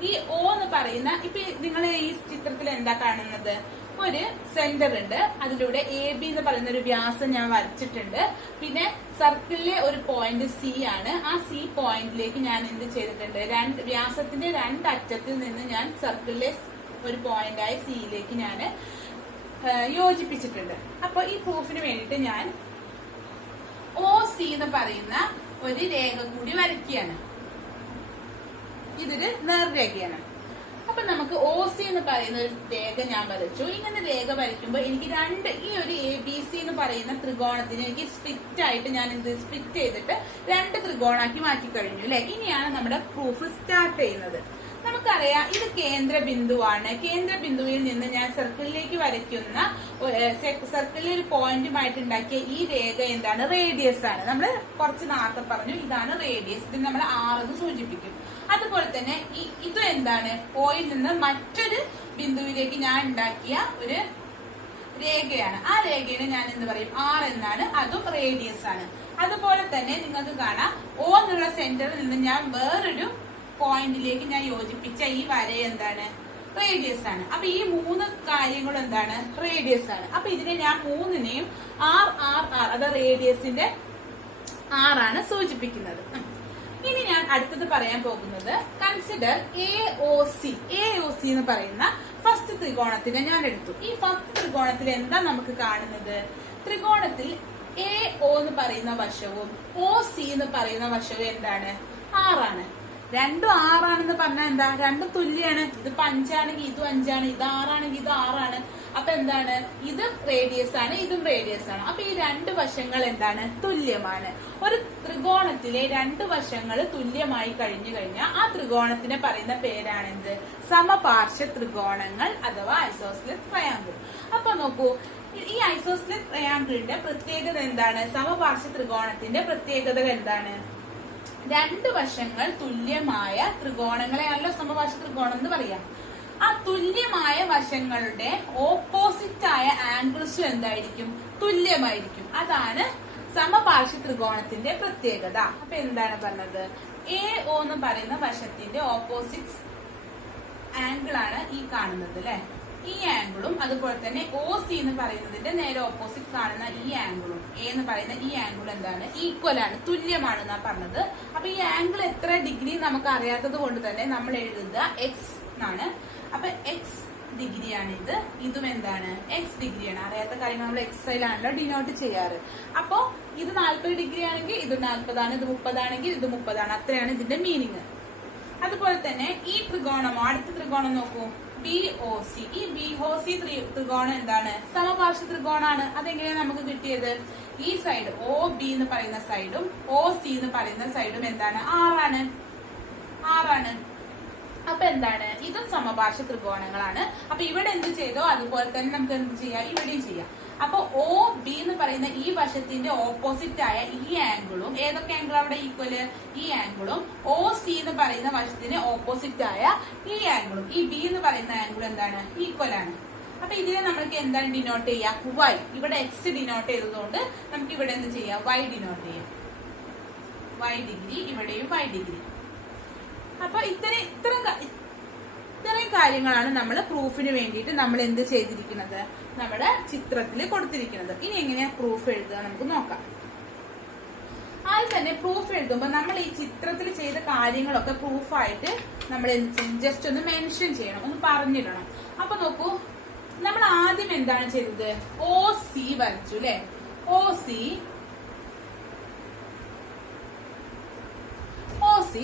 ഈ O എന്ന് പറയുന്ന, ഇപ്പൊ നിങ്ങൾ ഈ ചിത്രത്തിൽ എന്താ കാണുന്നത്? ഒരു സെന്റർ ഉണ്ട്, അതിലൂടെ AB എന്ന് പറയുന്ന ഒരു വ്യാസം ഞാൻ വരച്ചിട്ടുണ്ട്. പിന്നെ സർക്കിളിലെ ഒരു പോയിന്റ് C ആണ്. ആ C പോയിന്റിലേക്ക് ഞാൻ എന്ത് ചെയ്തിട്ടുണ്ട്? വ്യാസത്തിന്റെ രണ്ടറ്റത്തിൽ നിന്ന് ഞാൻ സർക്കിളിലെ ഒരു പോയിന്റായ സിയിലേക്ക് ഞാൻ യോജിപ്പിച്ചിട്ടുണ്ട്. അപ്പൊ ഈ പ്രൂഫിന് വേണ്ടിയിട്ട് ഞാൻ OC എന്ന് പറയുന്ന ഒരു രേഖ കൂടി വരയ്ക്കുകയാണ്. ഇതൊരു നേർരേഖയാണ്. അപ്പൊ നമുക്ക് OC എന്ന് പറയുന്ന ഒരു രേഖ ഞാൻ വരച്ചു. ഇങ്ങനെ രേഖ വരയ്ക്കുമ്പോൾ എനിക്ക് ഈ ഒരു ABC എന്ന് പറയുന്ന ത്രികോണത്തിന് എനിക്ക് സ്പ്ലിറ്റ് ആയിട്ട് ഞാൻ സ്പ്ലിറ്റ് ചെയ്തിട്ട് 2 ത്രികോണാക്കി മാറ്റി കഴിഞ്ഞു അല്ലെ. ഇനിയാണ് നമ്മുടെ പ്രൂഫ് സ്റ്റാർട്ട് ചെയ്യുന്നത്. നമുക്കറിയാം ഇത് കേന്ദ്ര ബിന്ദുവാണ്. കേന്ദ്ര ബിന്ദുവിൽ നിന്ന് ഞാൻ സർക്കിളിലേക്ക് വരയ്ക്കുന്ന സർക്കിളിൽ ഒരു പോയിന്റുമായിട്ട് ഉണ്ടാക്കിയ ഈ രേഖ എന്താണ്? റേഡിയസ് ആണ്. നമ്മൾ കുറച്ച് നേരത്തെ പറഞ്ഞു, ഇതാണ് റേഡിയസ്. ഇത് നമ്മൾ R എന്ന് സൂചിപ്പിക്കും. അതുപോലെ തന്നെ ഇത് എന്താണ്? ഓയിൽ നിന്ന് മറ്റൊരു ബിന്ദുവിലേക്ക് ഞാൻ ഉണ്ടാക്കിയ ഒരു രേഖയാണ്. ആ രേഖയെ ഞാൻ എന്ത് പറയും? R എന്നാണ്. അതും റേഡിയസ് ആണ്. അതുപോലെ തന്നെ നിങ്ങൾക്ക് കാണാം O എന്നുള്ള സെന്ററിൽ നിന്ന് ഞാൻ വേറൊരു പോയിന്റിലേക്ക് ഞാൻ യോജിപ്പിച്ച ഈ വര എന്താണ്? റേഡിയസ് ആണ്. അപ്പൊ ഈ 3 കാര്യങ്ങളും എന്താണ്? റേഡിയസ് ആണ്. അപ്പൊ ഇതിനെ ഞാൻ 3നെയും R അത് റേഡിയസിന്റെ R ആണ് സൂചിപ്പിക്കുന്നത്. ഇനി ഞാൻ അടുത്തത് പറയാൻ പോകുന്നത്, കൺസിഡർ AOC എന്ന് പറയുന്ന ഫസ്റ്റ് ത്രികോണത്തിനെ ഞാൻ എടുത്തു. ഈ ഫസ്റ്റ് ത്രികോണത്തിൽ എന്താ നമുക്ക് കാണുന്നത്? ത്രികോണത്തിൽ AO എന്ന് പറയുന്ന വശവും OC എന്ന് പറയുന്ന വശവും എന്താണ്? R ആണ്. രണ്ടും 6 ആണെന്ന് പറഞ്ഞാൽ എന്താ? രണ്ടും തുല്യാണ്. ഇത് 5 ആണെങ്കിൽ ഇതും 5 ആണ്, ഇത് 6 ആണെങ്കിൽ ഇത് 6 ആണ്. അപ്പൊ എന്താണ്? ഇത് റേഡിയസ് ആണ്, ഇതും റേഡിയസ് ആണ്. അപ്പൊ ഈ 2 വശങ്ങൾ എന്താണ്? തുല്യമാണ്. ഒരു ത്രികോണത്തിലെ 2 വശങ്ങൾ തുല്യമായി കഴിഞ്ഞാൽ ആ ത്രികോണത്തിനെ പറയുന്ന പേരാണ് എന്ത്? സമപാർശ്വ ത്രികോണങ്ങൾ അഥവാ ഐസോസ്സെലസ് ട്രയാങ്കിൾ. അപ്പൊ നോക്കൂ, ഈ ഐസോസ്ലിസ് ട്രയാങ്കിളിന്റെ പ്രത്യേകത എന്താണ്? സമപാർശ്വ ത്രികോണത്തിന്റെ പ്രത്യേകത എന്താണ്? രണ്ട് വശങ്ങൾ തുല്യമായ ത്രികോണങ്ങളെയാണല്ലോ സമപാർശ്വ ത്രികോണം എന്ന് പറയാം. ആ തുല്യമായ വശങ്ങളുടെ ഓപ്പോസിറ്റ് ആയ ആംഗിൾസും എന്തായിരിക്കും? തുല്യമായിരിക്കും. അതാണ് സമപാർശ്വ ത്രികോണത്തിന്റെ പ്രത്യേകത. അപ്പൊ എന്താണ് പറഞ്ഞത്? AO എന്ന് പറയുന്ന വശത്തിന്റെ ഓപ്പോസിറ്റ് ആംഗിൾ ആണ് ഈ കാണുന്നത് അല്ലെ. ഈ ആംഗിളും അതുപോലെ തന്നെ OC എന്ന് പറയുന്നതിന്റെ നേരെ ഓപ്പോസിറ്റ് കാണുന്ന ഈ ആംഗിളും A എന്ന് പറയുന്ന ഈ ആംഗിൾ എന്താണ്? ഈക്വൽ ആണ്, തുല്യമാണ് എന്നാ പറഞ്ഞത്. അപ്പൊ ഈ ആംഗിൾ എത്ര ഡിഗ്രി നമുക്ക് അറിയാത്തത് കൊണ്ട് തന്നെ നമ്മൾ എഴുതുക X എന്നാണ്. അപ്പൊ X ഡിഗ്രിയാണ് ഇത്, ഇതും എന്താണ്? X ഡിഗ്രിയാണ്. അറിയാത്ത കാര്യങ്ങൾ നമ്മൾ എക്സൈലാണല്ലോ ഡിനോട്ട് ചെയ്യാറ്. അപ്പോ ഇത് 40 ഡിഗ്രി ആണെങ്കിൽ ഇത് 40 ആണ്, ഇത് 30 ആണെങ്കിൽ ഇത് 30 ആണ്. അത്രയാണ് ഇതിന്റെ മീനിങ്. അതുപോലെ തന്നെ ഈ ത്രികോണമോ, അടുത്ത ത്രികോണം നോക്കൂ, BOC. ഈ BOC ത്രികോണം എന്താണ്? സമപാർശ്വ ത്രികോണാണ്. അതെങ്ങനെയാണ് നമുക്ക് കിട്ടിയത്? ഈ സൈഡ് OB എന്ന് പറയുന്ന സൈഡും OC എന്ന് പറയുന്ന സൈഡും എന്താണ്? ആറാണ്. അപ്പൊ എന്താണ്? ഇതും സമപാർശ്വ ത്രികോണങ്ങളാണ്. അപ്പൊ ഇവിടെ എന്ത് ചെയ്തോ അതുപോലെ തന്നെ നമുക്ക് എന്ത് ചെയ്യാം? ഇവിടെയും ചെയ്യാം. അപ്പൊ OB എന്ന് പറയുന്ന ഈ വശത്തിന്റെ ഓപ്പോസിറ്റ് ആയ ഈ ആംഗിളും, ഏതൊക്കെ ആംഗിൾ അവിടെ ഈക്വല്? ഈ ആംഗിളും OC എന്ന് പറയുന്ന വശത്തിന് ഓപ്പോസിറ്റ് ആയ ഈ ആംഗിളും, ഈ B എന്ന് പറയുന്ന ആംഗിൾ എന്താണ്? ഈക്വൽ ആണ്. അപ്പൊ ഇതിനെ നമ്മൾക്ക് എന്താണ് ഡിനോട്ട് ചെയ്യാം? Y. ഇവിടെ X ഡിനോട്ട് ചെയ്തതുകൊണ്ട് നമുക്ക് ഇവിടെ എന്ത് ചെയ്യാം? Y ഡിനോട്ട് ചെയ്യാം. Y ഡിഗ്രി, ഇവിടെയും Y ഡിഗ്രി. അപ്പൊ ഇത്രയും കാര്യങ്ങളാണ് നമ്മൾ പ്രൂഫിന് വേണ്ടിയിട്ട് നമ്മൾ എന്ത് ചെയ്തിരിക്കുന്നത്? നമ്മുടെ ചിത്രത്തിൽ കൊടുത്തിരിക്കുന്നത്. ഇനി എങ്ങനെയാ പ്രൂഫ് എഴുതുക നമുക്ക് നോക്കാം. ആദ്യം തന്നെ പ്രൂഫ് എഴുതുമ്പോൾ നമ്മൾ ഈ ചിത്രത്തിൽ ചെയ്ത കാര്യങ്ങളൊക്കെ പ്രൂഫായിട്ട് നമ്മൾ എന്ത് ചെയ്യും? ജസ്റ്റ് ഒന്ന് മെൻഷൻ ചെയ്യണം, ഒന്ന് പറഞ്ഞിടണം. അപ്പൊ നോക്കൂ, നമ്മൾ ആദ്യം എന്താണ് ചെയ്തത്? OC വരച്ചു അല്ലെ. OC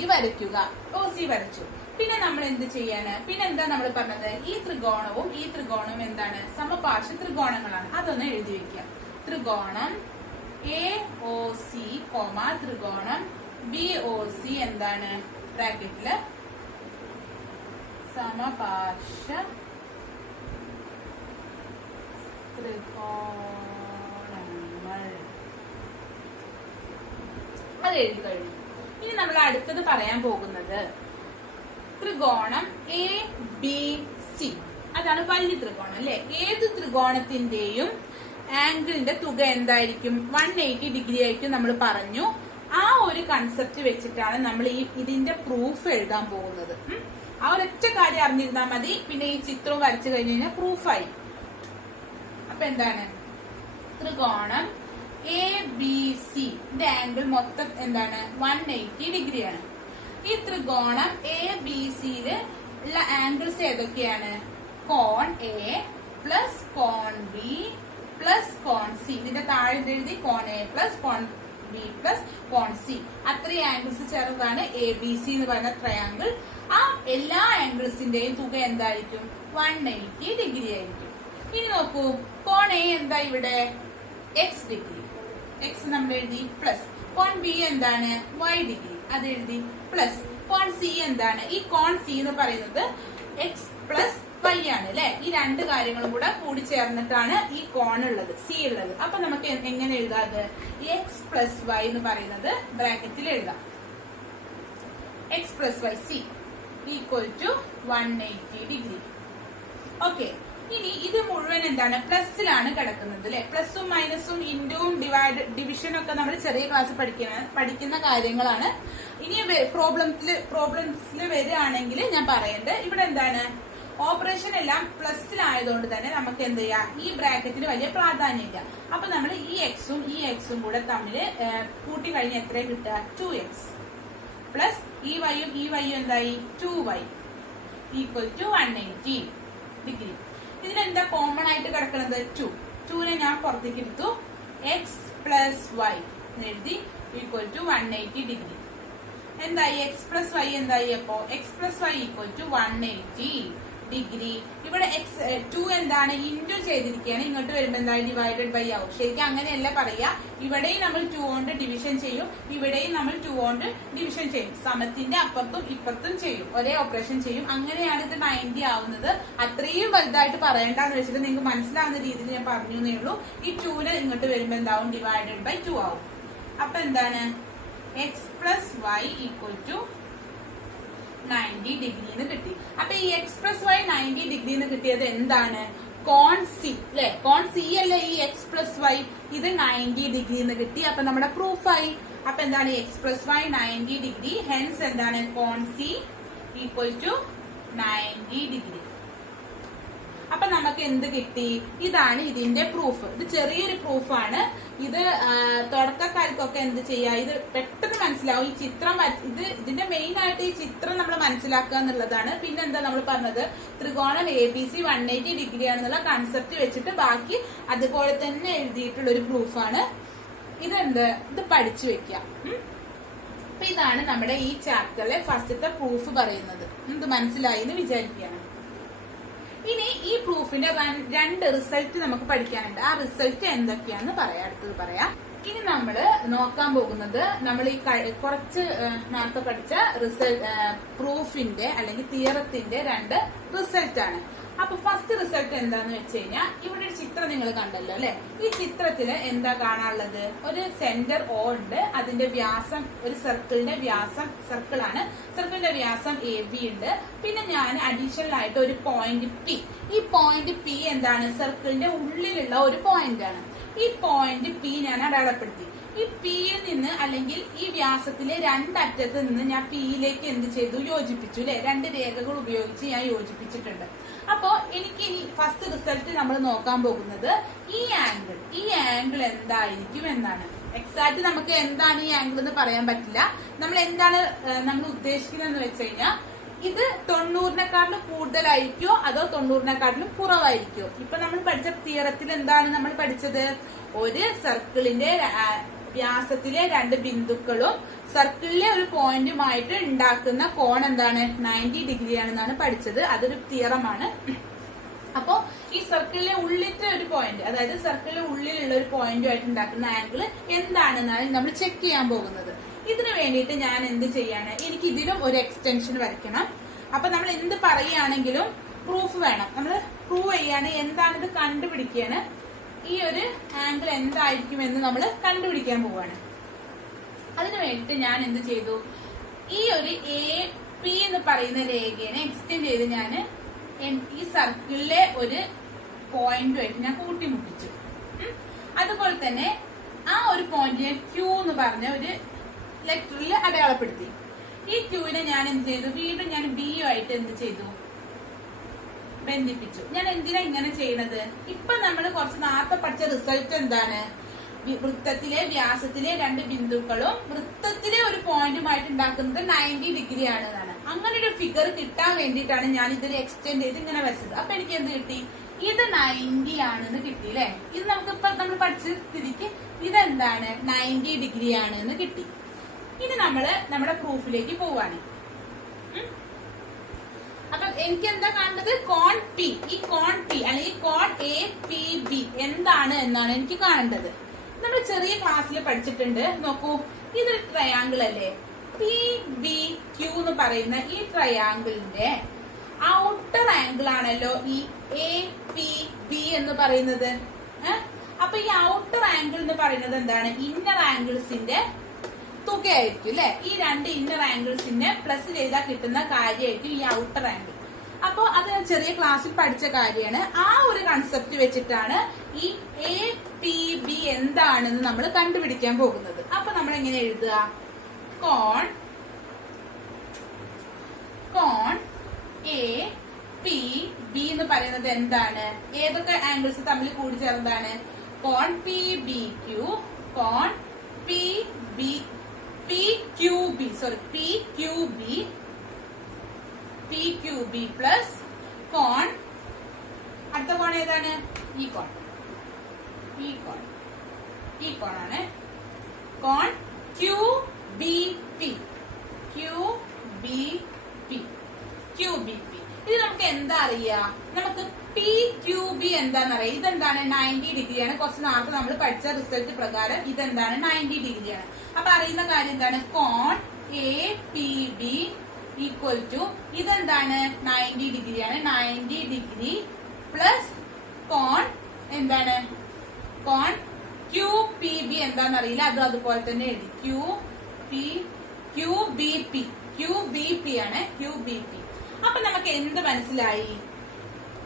വരയ്ക്കുക. OC വരച്ചു. പിന്നെ നമ്മൾ എന്ത് ചെയ്യാന്? പിന്നെ എന്താ നമ്മൾ പറഞ്ഞത്? ഈ ത്രികോണവും ഈ ത്രികോണവും എന്താണ്? സമപാർശ്വ ത്രികോണങ്ങളാണ്. അതൊന്ന് എഴുതി വെക്കുക. ത്രികോണം AOC, ത്രികോണം BOC എന്താണ്? ബ്രാക്കറ്റില് സമപാർശ്വ ത്രികോണങ്ങൾ. അത് എഴുതി കഴിഞ്ഞു. ഇനി നമ്മൾ അടുത്തത് പറയാൻ പോകുന്നത് ത്രികോണം ABC. അതാണ് വലിയ ത്രികോണം അല്ലെ. ഏത് ത്രികോണത്തിന്റെയും ആംഗിളിന്റെ തുക എന്തായിരിക്കും? 180 ഡിഗ്രി ആയിരിക്കും നമ്മൾ പറഞ്ഞു. ആ ഒരു കൺസെപ്റ്റ് വെച്ചിട്ടാണ് നമ്മൾ ഇതിന്റെ പ്രൂഫ് എഴുതാൻ പോകുന്നത്. ആ ഒരൊറ്റ കാര്യം അറിഞ്ഞിരുന്നാൽ മതി. പിന്നെ ഈ ചിത്രവും വരച്ചു കഴിഞ്ഞു കഴിഞ്ഞാൽ പ്രൂഫായി. അപ്പൊ എന്താണ്? ത്രികോണം ABC ന്റെ ആംഗിൾ മൊത്തം എന്താണ്? 180 ഡിഗ്രിയാണ്. ഈ ത്രികോണം ABCയില് ഉള്ള ആംഗിൾസ് ഏതൊക്കെയാണ്? കോൺ A പ്ലസ് കോൺ B പ്ലസ് കോൺ C. ഇതിന്റെ താഴെ എഴുതി കോൺ A പ്ലസ് കോൺ B പ്ലസ് കോൺ C. അത്രയും ആംഗിൾസ് ചേർന്നതാണ് ABC എന്ന് പറയുന്ന ട്രയാങ്കിൾ. ആ എല്ലാ ആംഗിൾസിന്റെയും തുക എന്തായിരിക്കും? 180 ഡിഗ്രി ആയിരിക്കും. ഇനി നോക്കൂ, കോൺ A എന്താ ഇവിടെ? X degree. X നമ്മൾ എഴുതി പ്ലസ്. കോൺ B എന്താണ്? Y degree. അത് എഴുതി പ്ലസ്. കോൺ C എന്താണ്? ഈ കോൺ C എന്ന് പറയുന്നത് X പ്ലസ് Y ആണ് അല്ലെ. ഈ രണ്ട് കാര്യങ്ങളും കൂടെ കൂടി ചേർന്നിട്ടാണ് ഈ കോൺ ഉള്ളത്, C ഉള്ളത്. അപ്പൊ നമുക്ക് എങ്ങനെ എഴുതാത്? X പ്ലസ് Y എന്ന് പറയുന്നത് ബ്രാക്കറ്റിൽ എഴുതാം. X plus Y C equal to 180 degree. Okay. ഇനി ഇത് മുഴുവൻ എന്താണ്? പ്ലസിലാണ് കിടക്കുന്നത് അല്ലെ. പ്ലസും മൈനസും ഇൻഡും ഡിവിഷനും ഒക്കെ നമ്മൾ ചെറിയ ക്ലാസ് പഠിക്കുന്ന കാര്യങ്ങളാണ്. ഇനി പ്രോബ്ലംസിൽ വരികയാണെങ്കിൽ ഞാൻ പറയേണ്ടത് ഇവിടെ എന്താണ്? ഓപ്പറേഷൻ എല്ലാം പ്ലസിലായതുകൊണ്ട് തന്നെ നമുക്ക് എന്ത് ചെയ്യാം? ഈ ബ്രാക്കറ്റിന് വലിയ പ്രാധാന്യമില്ല. അപ്പൊ നമ്മൾ ഈ എക്സും ഈ എക്സും കൂടെ തമ്മിൽ കൂട്ടി കഴിഞ്ഞ് എത്ര കിട്ടുക? 2x പ്ലസ് ഈ വൈയും എന്തായി? 2y equal to 180 degree. ഇതിലെന്താ കോമൺ ആയിട്ട് കിടക്കുന്നത്? 2നെ ഞാൻ പുറത്തേക്ക് എടുത്തു. x പ്ലസ് y എഴുതി ഈക്വൽ ടു 180 ഡിഗ്രി. എന്തായി? x പ്ലസ് y എന്തായി? അപ്പോ x plus y equal to 180 degree. ഇവിടെ x2 എന്താണ് ഇൻറ്റു ചെയ്തിരിക്കുകയാണ്, ഇങ്ങോട്ട് വരുമ്പോ എന്താ ഡിവൈഡഡ് ബൈ ആവും. ശരിക്കും അങ്ങനെയല്ല പറയാ, ഇവിടെയും നമ്മൾ 2 കൊണ്ട് ഡിവിഷൻ ചെയ്യും, ഇവിടെയും നമ്മൾ 2 കൊണ്ട് ഡിവിഷൻ ചെയ്യും, സമത്തിന്റെ അപ്പുറത്തും ഇപ്പുറത്തും ചെയ്യും, ഒരേ ഓപ്പറേഷൻ ചെയ്യും. അങ്ങനെയാണ് ഇത് 90 ആവുന്നത്. അത്രയും വലുതായിട്ട് പറയണ്ടെന്ന് വെച്ചിട്ട് നിങ്ങൾക്ക് മനസ്സിലാവുന്ന രീതിയിൽ ഞാൻ പറഞ്ഞു എന്നേ ഉള്ളൂ. ഈ 2 ഇങ്ങോട്ട് വരുമ്പോ എന്താവും ഡിവൈഡഡ് ബൈ 2 ആവും. അപ്പൊ എന്താണ് x plus Y equal to 90 degree എന്ന് കിട്ടി. അപ്പൊ ഈ x പ്ലസ് വൈ 90 ഡിഗ്രി എന്ന് കിട്ടിയത് എന്താണ്? കോൺ സി അല്ലെ, കോൺ സി അല്ലേ ഈ x പ്ലസ് വൈ, ഇത് 90 ഡിഗ്രി എന്ന് കിട്ടി. അപ്പൊ നമ്മുടെ പ്രൂഫായി. അപ്പൊ എന്താണ് x plus Y 90 degree, hence എന്താണ് കോൺ സി ഈക്വൽ ടു 90 ഡിഗ്രി. അപ്പൊ നമുക്ക് എന്ത് കിട്ടി? ഇതാണ് ഇതിന്റെ പ്രൂഫ്. ഇത് ചെറിയൊരു പ്രൂഫാണ്. ഇത് തുടക്കക്കാർക്കൊക്കെ എന്ത് ചെയ്യാ, ഇത് പെട്ടെന്ന് മനസ്സിലാവും. ഈ ചിത്രം ഇതിന്റെ മെയിൻ ആയിട്ട് ഈ ചിത്രം നമ്മൾ മനസ്സിലാക്കുക എന്നുള്ളതാണ്. പിന്നെ എന്താ നമ്മൾ പറഞ്ഞത്, ത്രികോണം ABC 180 ഡിഗ്രി ആണെന്നുള്ള കൺസെപ്റ്റ് വെച്ചിട്ട് ബാക്കി അതുപോലെ തന്നെ എഴുതിയിട്ടുള്ള ഒരു പ്രൂഫാണ്. ഇത് പഠിച്ചു വെക്കുക. അപ്പൊ ഇതാണ് നമ്മുടെ ഈ ചാപ്റ്ററിലെ ഫസ്റ്റത്തെ പ്രൂഫ് പറയുന്നത്. ഇത് മനസ്സിലായി എന്ന് വിചാരിക്കുകയാണ്. ഇനി ഈ പ്രൂഫിന്റെ 2 റിസൾട്ട് നമുക്ക് പഠിക്കാനുണ്ട്. ആ റിസൾട്ട് എന്തൊക്കെയാന്ന് അടുത്തത് പറയാം. ഇനി നമ്മള് നോക്കാൻ പോകുന്നത് നമ്മൾ ഈ കുറച്ച് നേരത്തെ പഠിച്ച പ്രൂഫിന്റെ അല്ലെങ്കിൽ തിയറത്തിന്റെ 2 റിസൾട്ട് ആണ്. അപ്പൊ ഫസ്റ്റ് റിസൾട്ട് എന്താന്ന് വെച്ച് കഴിഞ്ഞാൽ, ഇവിടെ ഒരു ചിത്രം നിങ്ങൾ കണ്ടല്ലോ അല്ലെ. ഈ ചിത്രത്തില് എന്താ കാണാനുള്ളത്? ഒരു സെന്റർ O ഉണ്ട്, അതിന്റെ വ്യാസം ഒരു സർക്കിളിന്റെ വ്യാസം സർക്കിളാണ്, സർക്കിളിന്റെ വ്യാസം AB ഉണ്ട്. പിന്നെ ഞാൻ അഡീഷണൽ ആയിട്ട് ഒരു പോയിന്റ് P, ഈ പോയിന്റ് P എന്താണ്? സർക്കിളിന്റെ ഉള്ളിലുള്ള ഒരു പോയിന്റ് ആണ്. ഈ പോയിന്റ് P ഞാൻ അടയാളപ്പെടുത്തി. ഈ പിയിൽ നിന്ന് അല്ലെങ്കിൽ ഈ വ്യാസത്തിലെ 2 അറ്റത്ത് നിന്ന് ഞാൻ പിയിലേക്ക് എന്ത് ചെയ്തു? യോജിപ്പിച്ചു അല്ലെ. 2 രേഖകൾ ഉപയോഗിച്ച് ഞാൻ യോജിപ്പിച്ചിട്ടുണ്ട്. അപ്പോ എനിക്ക് ഇനി ഫസ്റ്റ് റിസൾട്ട് നമ്മൾ നോക്കാൻ പോകുന്നത് ഈ ആംഗിൾ എന്തായിരിക്കും എന്നാണ്. എക്സാക്ട് നമുക്ക് എന്താണ് ഈ ആംഗിൾ എന്ന് പറയാൻ പറ്റില്ല. നമ്മൾ എന്താണ് നമ്മൾ ഉദ്ദേശിക്കുന്നതെന്ന് വെച്ച് കഴിഞ്ഞാൽ, ഇത് 90-നെക്കാട്ടിലും കൂടുതലായിരിക്കോ അതോ 90-നെക്കാട്ടിലും കുറവായിരിക്കോ? ഇപ്പൊ നമ്മൾ പഠിച്ച തിയറത്തിൽ എന്താണ് നമ്മൾ പഠിച്ചത്? ഒരു സർക്കിളിന്റെ വ്യാസത്തിലെ 2 ബിന്ദുക്കളും സർക്കിളിലെ ഒരു പോയിന്റുമായിട്ട് ഉണ്ടാക്കുന്ന കോൺ എന്താണ്? 90 ഡിഗ്രി ആണെന്നാണ് പഠിച്ചത്. അതൊരു തിയറമാണ്. അപ്പോ ഈ സർക്കിളിലെ ഉള്ളിലത്തെ ഒരു പോയിന്റ്, അതായത് സർക്കിളിലെ ഉള്ളിലുള്ള ഒരു പോയിന്റുമായിട്ട് ഉണ്ടാക്കുന്ന ആംഗിൾ എന്താണെന്നാണ് നമ്മൾ ചെക്ക് ചെയ്യാൻ പോകുന്നത്. ഇതിനു വേണ്ടിയിട്ട് ഞാൻ എന്ത് ചെയ്യാണ്? എനിക്ക് ഇതിലും ഒരു എക്സ്റ്റൻഷൻ വരയ്ക്കണം. അപ്പൊ നമ്മൾ എന്ത് പറയുകയാണെങ്കിലും പ്രൂഫ് വേണം. നമ്മൾ പ്രൂവ് ചെയ്യാണ്, എന്താണിത് കണ്ടുപിടിക്കുകയാണ്. ഈ ഒരു ആംഗിൾ എന്തായിരിക്കും എന്ന് നമ്മൾ കണ്ടുപിടിക്കാൻ പോവാണ്. അതിനു വേണ്ടിയിട്ട് ഞാൻ എന്ത് ചെയ്തു? ഈ ഒരു AP എന്ന് പറയുന്ന രേഖയെ എക്സ്റ്റെൻഡ് ചെയ്ത് ഞാൻ ഈ സർക്കിളിലെ ഒരു പോയിന്റുമായിട്ട് ഞാൻ കൂട്ടിമുട്ടിച്ചു. അതുപോലെ തന്നെ ആ ഒരു പോയിന്റിനെ Q എന്ന് പറഞ്ഞ ഒരു ലെറ്ററിൽ അടയാളപ്പെടുത്തി. ഈ Qനെ ഞാൻ എന്ത് ചെയ്തു? വീണ്ടും ഞാൻ B യുമായിട്ട് എന്ത് ചെയ്തു? ബന്ധിപ്പിച്ചു. ഞാൻ എന്തിനാ ഇങ്ങനെ ചെയ്യണത്? ഇപ്പൊ നമ്മൾ കുറച്ച് നേരത്തെ പഠിച്ച റിസൾട്ട് എന്താണ്? വൃത്തത്തിലെ വ്യാസത്തിലെ 2 ബിന്ദുക്കളും വൃത്തത്തിലെ ഒരു പോയിന്റുമായിട്ട് ഉണ്ടാക്കുന്നത് 90 ഡിഗ്രി ആണെന്നാണ്. അങ്ങനെ ഒരു ഫിഗർ കിട്ടാൻ വേണ്ടിയിട്ടാണ് ഞാൻ ഇതിൽ എക്സ്റ്റെൻഡ് ചെയ്ത് ഇങ്ങനെ വെച്ചത്. അപ്പൊ എനിക്ക് എന്ത് കിട്ടി? ഇത് 90 ആണെന്ന് കിട്ടി അല്ലെ. ഇത് നമുക്കിപ്പോ നമ്മൾ പഠിച്ച സ്ഥിതിക്ക് ഇതെന്താണ്? 90 ഡിഗ്രി ആണെന്ന് കിട്ടി. ഇനി നമ്മുടെ പ്രൂഫിലേക്ക് പോവാണ്. അപ്പൊ എനിക്ക് എന്താ കാണുന്നത്? കോൺ P. ഈ കോൺ P അല്ലെങ്കിൽ കോൺ APB എന്താണ് എന്നാണ് എനിക്ക് കാണേണ്ടത്. നമ്മൾ ചെറിയ ക്ലാസ്സിൽ പഠിച്ചിട്ടുണ്ട്. നോക്കൂ, ഇതൊരു ട്രയാങ്കിൾ അല്ലേ. PBQ എന്ന് പറയുന്ന ഈ ട്രയാങ്കിളിന്റെ ഔട്ടർ ആംഗിൾ ആണല്ലോ ഈ APB എന്ന് പറയുന്നത്. അപ്പൊ ഈ ഔട്ടർ ആംഗിൾ എന്ന് പറയുന്നത് എന്താണ്? ഇന്നർ ആംഗിൾസിന്റെ തുകയായിരിക്കും അല്ലെ. ഈ 2 ഇന്നർ ആംഗിൾസിന്റെ പ്ലസ് ചെയ്താൽ കിട്ടുന്ന കാര്യമായിരിക്കും ഈ ഔട്ടർ ആംഗിൾ. അപ്പൊ അത് ഞാൻ ചെറിയ ക്ലാസ്സിൽ പഠിച്ച കാര്യമാണ്. ആ ഒരു കൺസെപ്റ്റ് വെച്ചിട്ടാണ് ഈ APB എന്താണെന്ന് നമ്മൾ കണ്ടുപിടിക്കാൻ പോകുന്നത്. അപ്പൊ നമ്മൾ എങ്ങനെ എഴുതുക? കോൺ APB എന്ന് പറയുന്നത് എന്താണ്? ഏതൊക്കെ ആംഗിൾസ് തമ്മിൽ കൂടി ചേർന്നതാണ്? കോൺ PBQ, കോൺ PQB പ്ലസ് കോൺ, അടുത്ത കോൺ ഏതാണ്? ഈ കോൺ ആണ് കോൺ QBP. ഇത് നമുക്ക് എന്താ അറിയാ, നമുക്ക് പി ക്യൂ ബി എന്താണെന്നറിയാം. ഇതെന്താണ്? 90 ഡിഗ്രിയാണ്. കുറച്ച് നേരത്തെ നമ്മൾ പഠിച്ച റിസൾട്ട് പ്രകാരം ഇതെന്താണ്? 90 ഡിഗ്രിയാണ്. അപ്പൊ അറിയുന്ന കാര്യം എന്താണ്? കോൺ A P B equal to ഇതെന്താണ്? 90 ഡിഗ്രിയാണ്. 90 ഡിഗ്രി പ്ലസ് കോൺ എന്താണ്? കോൺ ക്യൂ പി ബി എന്താണെന്നറിയില്ല, അത് അതുപോലെ തന്നെ എഴുതി. ക്യൂ ബി പി ആണ്. Q B P. അപ്പൊ നമുക്ക് എന്ത് മനസ്സിലായി?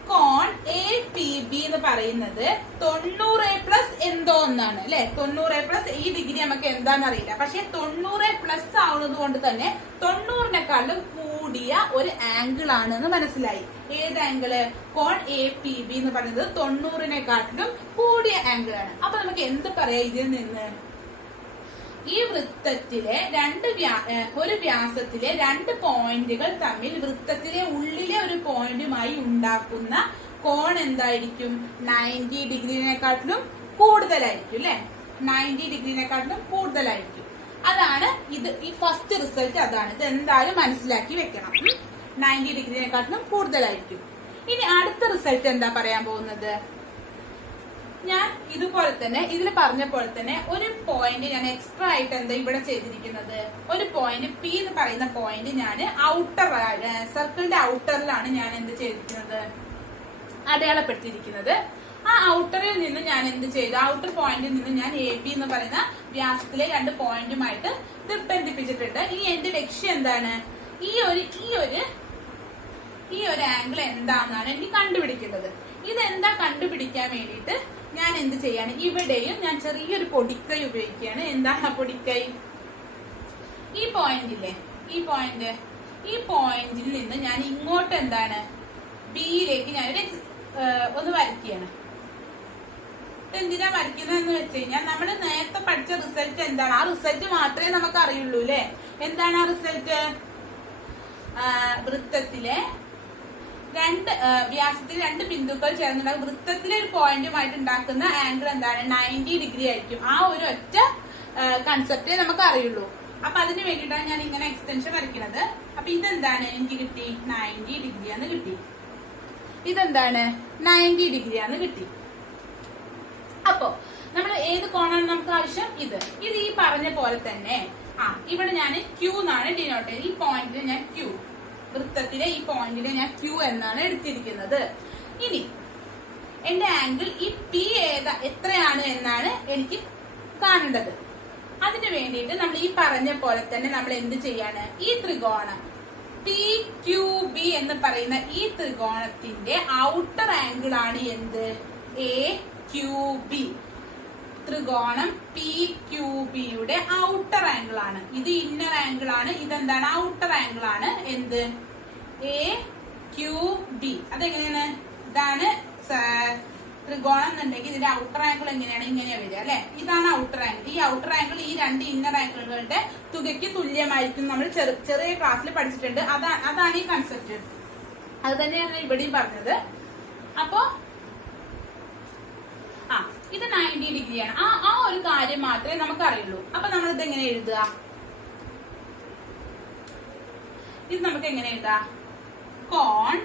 കോൺ എ പി ബി എന്ന് പറയുന്നത് 90 എന്തോ ഒന്നാണ് അല്ലെ. 90 ഈ ഡിഗ്രി നമുക്ക് എന്താണെന്ന് അറിയില്ല. പക്ഷെ 90 ആവുന്നത് കൊണ്ട് തന്നെ 90-നെക്കാളും കൂടിയ ഒരു ആംഗിൾ ആണ് എന്ന് മനസ്സിലായി. ഏത് ആംഗിള്? കോൺ എ പി ബി എന്ന് പറയുന്നത് 90-നെക്കാട്ടിലും കൂടിയ ആംഗിൾ ആണ്. അപ്പൊ നമുക്ക് എന്ത് പറയാം ഇതിൽ നിന്ന്? ഈ വൃത്തത്തിലെ ഒരു വ്യാസത്തിലെ 2 പോയിന്റുകൾ തമ്മിൽ വൃത്തത്തിലെ ഉള്ളിലെ ഒരു പോയിന്റുമായി ഉണ്ടാക്കുന്ന കോൺ എന്തായിരിക്കും? 90 ഡിഗ്രിനെക്കാട്ടിലും കൂടുതലായിരിക്കും അല്ലെ. 90 ഡിഗ്രിനെക്കാട്ടിലും കൂടുതലായിരിക്കും. അതാണ് ഇത്. ഈ ഫസ്റ്റ് റിസൾട്ട് അതാണ്. ഇത് എന്തായാലും മനസ്സിലാക്കി വെക്കണം. 90 ഡിഗ്രിനെക്കാട്ടിലും കൂടുതലായിരിക്കും. ഇനി അടുത്ത റിസൾട്ട് എന്താ പറയാൻ പോകുന്നത്? ഞാൻ ഇതുപോലെ തന്നെ ഇതിൽ പറഞ്ഞ പോലെ തന്നെ ഒരു പോയിന്റ് ഞാൻ എക്സ്ട്രാ ആയിട്ട് എന്താ ഇവിടെ ചെയ്തിരിക്കുന്നത്? ഒരു പോയിന്റ് പി എന്ന് പറയുന്ന പോയിന്റ് ഞാൻ ഔട്ടർ സർക്കിളിന്റെ ഔട്ടറിലാണ് ഞാൻ എന്ത് ചെയ്തിരിക്കുന്നത്? അടയാളപ്പെടുത്തിയിരിക്കുന്നത്. ആ ഔട്ടറിൽ നിന്ന് ഞാൻ എന്ത് ചെയ്തു? ഔട്ടർ പോയിന്റിൽ നിന്ന് ഞാൻ എ ബി എന്ന് പറയുന്ന വ്യാസത്തിലെ 2 പോയിന്റുമായിട്ട് ബന്ധിപ്പിച്ചിട്ടുണ്ട്. ഇനി എന്റെ ലക്ഷ്യം എന്താണ്? ഈ ഒരു ആംഗിൾ എന്താണെന്നാണ് എനിക്ക് കണ്ടുപിടിക്കേണ്ടത്. ഇതെന്താ കണ്ടുപിടിക്കാൻ വേണ്ടിയിട്ട് ഞാൻ എന്ത് ചെയ്യാണ്? ഇവിടെയും ഞാൻ ചെറിയൊരു പൊടിക്കൈ ഉപയോഗിക്കുകയാണ്. എന്താണ് ആ പൊടിക്കൈ? ഈ പോയിന്റില്ലേ, ഈ പോയിന്റിൽ നിന്ന് ഞാൻ ഇങ്ങോട്ട് എന്താണ്? ബിയിലേക്ക് ഞാനൊരു ഒന്ന് വരയ്ക്കുകയാണ്. എന്തിനാ വരയ്ക്കുന്നതെന്ന് വെച്ച് കഴിഞ്ഞാൽ നമ്മൾ നേരത്തെ പഠിച്ച റിസൾട്ട് എന്താണ്? ആ റിസൾട്ട് മാത്രമേ നമുക്ക് അറിയുള്ളൂ അല്ലെ. എന്താണ് ആ റിസൾട്ട്? വൃത്തത്തിലെ വ്യാസത്തിൽ 2 ബിന്ദുക്കൾ ചേർന്നുണ്ടാകും വൃത്തത്തിലെ ഒരു പോയിന്റുമായിട്ട് ഉണ്ടാക്കുന്ന ആംഗിൾ എന്താണ്? 90 ഡിഗ്രി ആയിരിക്കും. ആ ഒരു ഒറ്റ കൺസെപ്റ്റേ നമുക്ക് അറിയുള്ളൂ. അപ്പൊ അതിന് വേണ്ടിയിട്ടാണ് ഞാൻ ഇങ്ങനെ എക്സ്റ്റൻഷൻ വരയ്ക്കുന്നത്. അപ്പൊ ഇതെന്താണ്? എനിക്ക് കിട്ടി 90 ഡിഗ്രിയാന്ന് കിട്ടി. ഇതെന്താണ്? 90 ഡിഗ്രിയാന്ന് കിട്ടി. അപ്പോ നമ്മൾ ഏത് കോണാണ് നമുക്ക് ആവശ്യം? ഇത് ഈ പറഞ്ഞ പോലെ തന്നെ ഇവിടെ ഞാൻ ക്യൂ എന്നാണ് ഡിനോട്ട് ചെയ്ത്. ഈ പോയിന്റിൽ ഞാൻ ക്യൂ, വൃത്തത്തിലെ ഈ പോയിന്റിനെ ഞാൻ ക്യൂ എന്നാണ് എടുത്തിരിക്കുന്നത്. ഇനി എന്റെ ആംഗിൾ ഈ പി എത്രയാണ് എന്നാണ് എനിക്ക് കാണേണ്ടത്. അതിനു വേണ്ടിയിട്ട് നമ്മൾ ഈ പറഞ്ഞ പോലെ തന്നെ നമ്മൾ എന്ത് ചെയ്യാണ്? ഈ ത്രികോണം പി ക്യൂ ബി എന്ന് പറയുന്ന ഈ ത്രികോണത്തിന്റെ ഔട്ടർ ആംഗിൾ ആണ് എന്ത്? A Q B. ത്രികോണം പി ക്യൂ ബിയുടെ ഔട്ടർ ആംഗിൾ ആണ്. ഇത് ഇന്നർ ആംഗിൾ ആണ്. ഇതെന്താണ്? ഔട്ടർ ആംഗിൾ ആണ്. എന്ത്? A Q B. അതെങ്ങനെയാണ്? ഇതാണ് ത്രികോണം എന്നുണ്ടെങ്കിൽ ഇതിന്റെ ഔട്ടർ ആംഗിൾ എങ്ങനെയാണ്? ഇങ്ങനെയാ വരിക അല്ലെ. ഇതാണ് ഔട്ടർ ആംഗിൾ. ഈ ഔട്ടർ ആംഗിൾ ഈ 2 ഇന്നർ ആംഗിളുകളുടെ തുകയ്ക്ക് തുല്യമായിരിക്കും. നമ്മൾ ചെറിയ ക്ലാസ്സിൽ പഠിച്ചിട്ടുണ്ട്. അതാണ് ഈ കൺസെപ്റ്റ്. അത് തന്നെയാണ് ഇവിടെയും പറഞ്ഞത്. അപ്പോ ഇത് 90 ഡിഗ്രിയാണ്. ആ ഒരു കാര്യം മാത്രമേ നമുക്ക് അറിയുള്ളൂ. അപ്പൊ നമ്മൾ ഇത് എങ്ങനെ എഴുതുക? ഇത് നമുക്ക് എങ്ങനെ എഴുതാം? കോൺ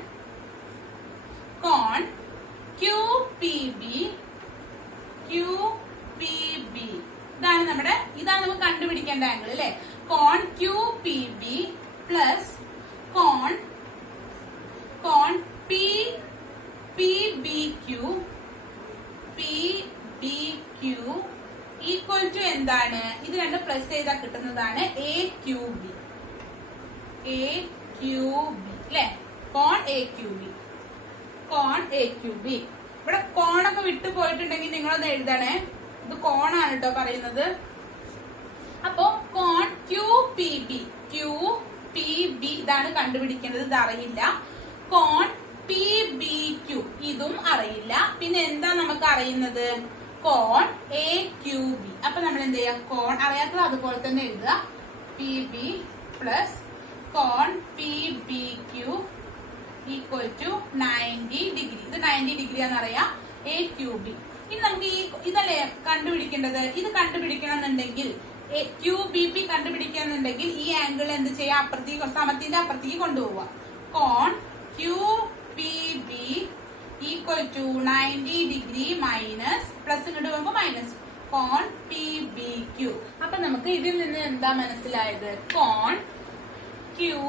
ക്യൂ പി ബി ഇതാണ് നമുക്ക് കണ്ടുപിടിക്കേണ്ട ആംഗിൾ അല്ലെ. കോൺ ക്യൂ പി ബി പ്ലസ് കോൺ P B Q equal to എന്താണ്? ഇത് 2 പ്ലസ് ചെയ്താൽ കിട്ടുന്നതാണ് എ ക്യൂ ബി അല്ലെ. കോൺ എ ക്യൂ ബി. ഇവിടെ കോണൊക്കെ വിട്ടു പോയിട്ടുണ്ടെങ്കിൽ നിങ്ങളൊന്ന് എഴുതണേ. ഇത് കോണാണ് കേട്ടോ പറയുന്നത്. അപ്പോ കോൺ ക്യൂ പി ബി ഇതാണ് കണ്ടുപിടിക്കേണ്ടത്. ഇത് അറിയില്ല. കോൺ പി ബി ക്യൂ ഇതും അറിയില്ല. പിന്നെ എന്താ നമുക്ക് അറിയുന്നത്? കോൺ എ ക്യൂ ബി. അപ്പൊ നമ്മൾ എന്ത് ചെയ്യാം? കോൺ അറിയാത്തത് അതുപോലെ തന്നെ എഴുതുക. പി ബി പ്ലസ് കോൺ P B Q equal to 90 degree. ഇത് 90 ഡിഗ്രി ആണെന്നറിയാം. A Q B. ഇനി നമുക്ക് ഇതല്ലേ കണ്ടുപിടിക്കേണ്ടത്? ഇത് കണ്ടുപിടിക്കണം എന്നുണ്ടെങ്കിൽ ക്യൂ ബി പി കണ്ടുപിടിക്കണമെന്നുണ്ടെങ്കിൽ ഈ ആംഗിൾ എന്ത് ചെയ്യാം? സമത്തിന്റെ അപ്പുറത്തേക്ക് കൊണ്ടുപോവുക. കോൺ Q P B equal to 90 degree minus plus ഇങ്ങോട്ട് പോകുമ്പോൾ മൈനസ് കോൺ പി ബി ക്യൂ. അപ്പൊ നമുക്ക് ഇതിൽ നിന്ന് എന്താ മനസ്സിലായത്? കോൺ ക്യൂ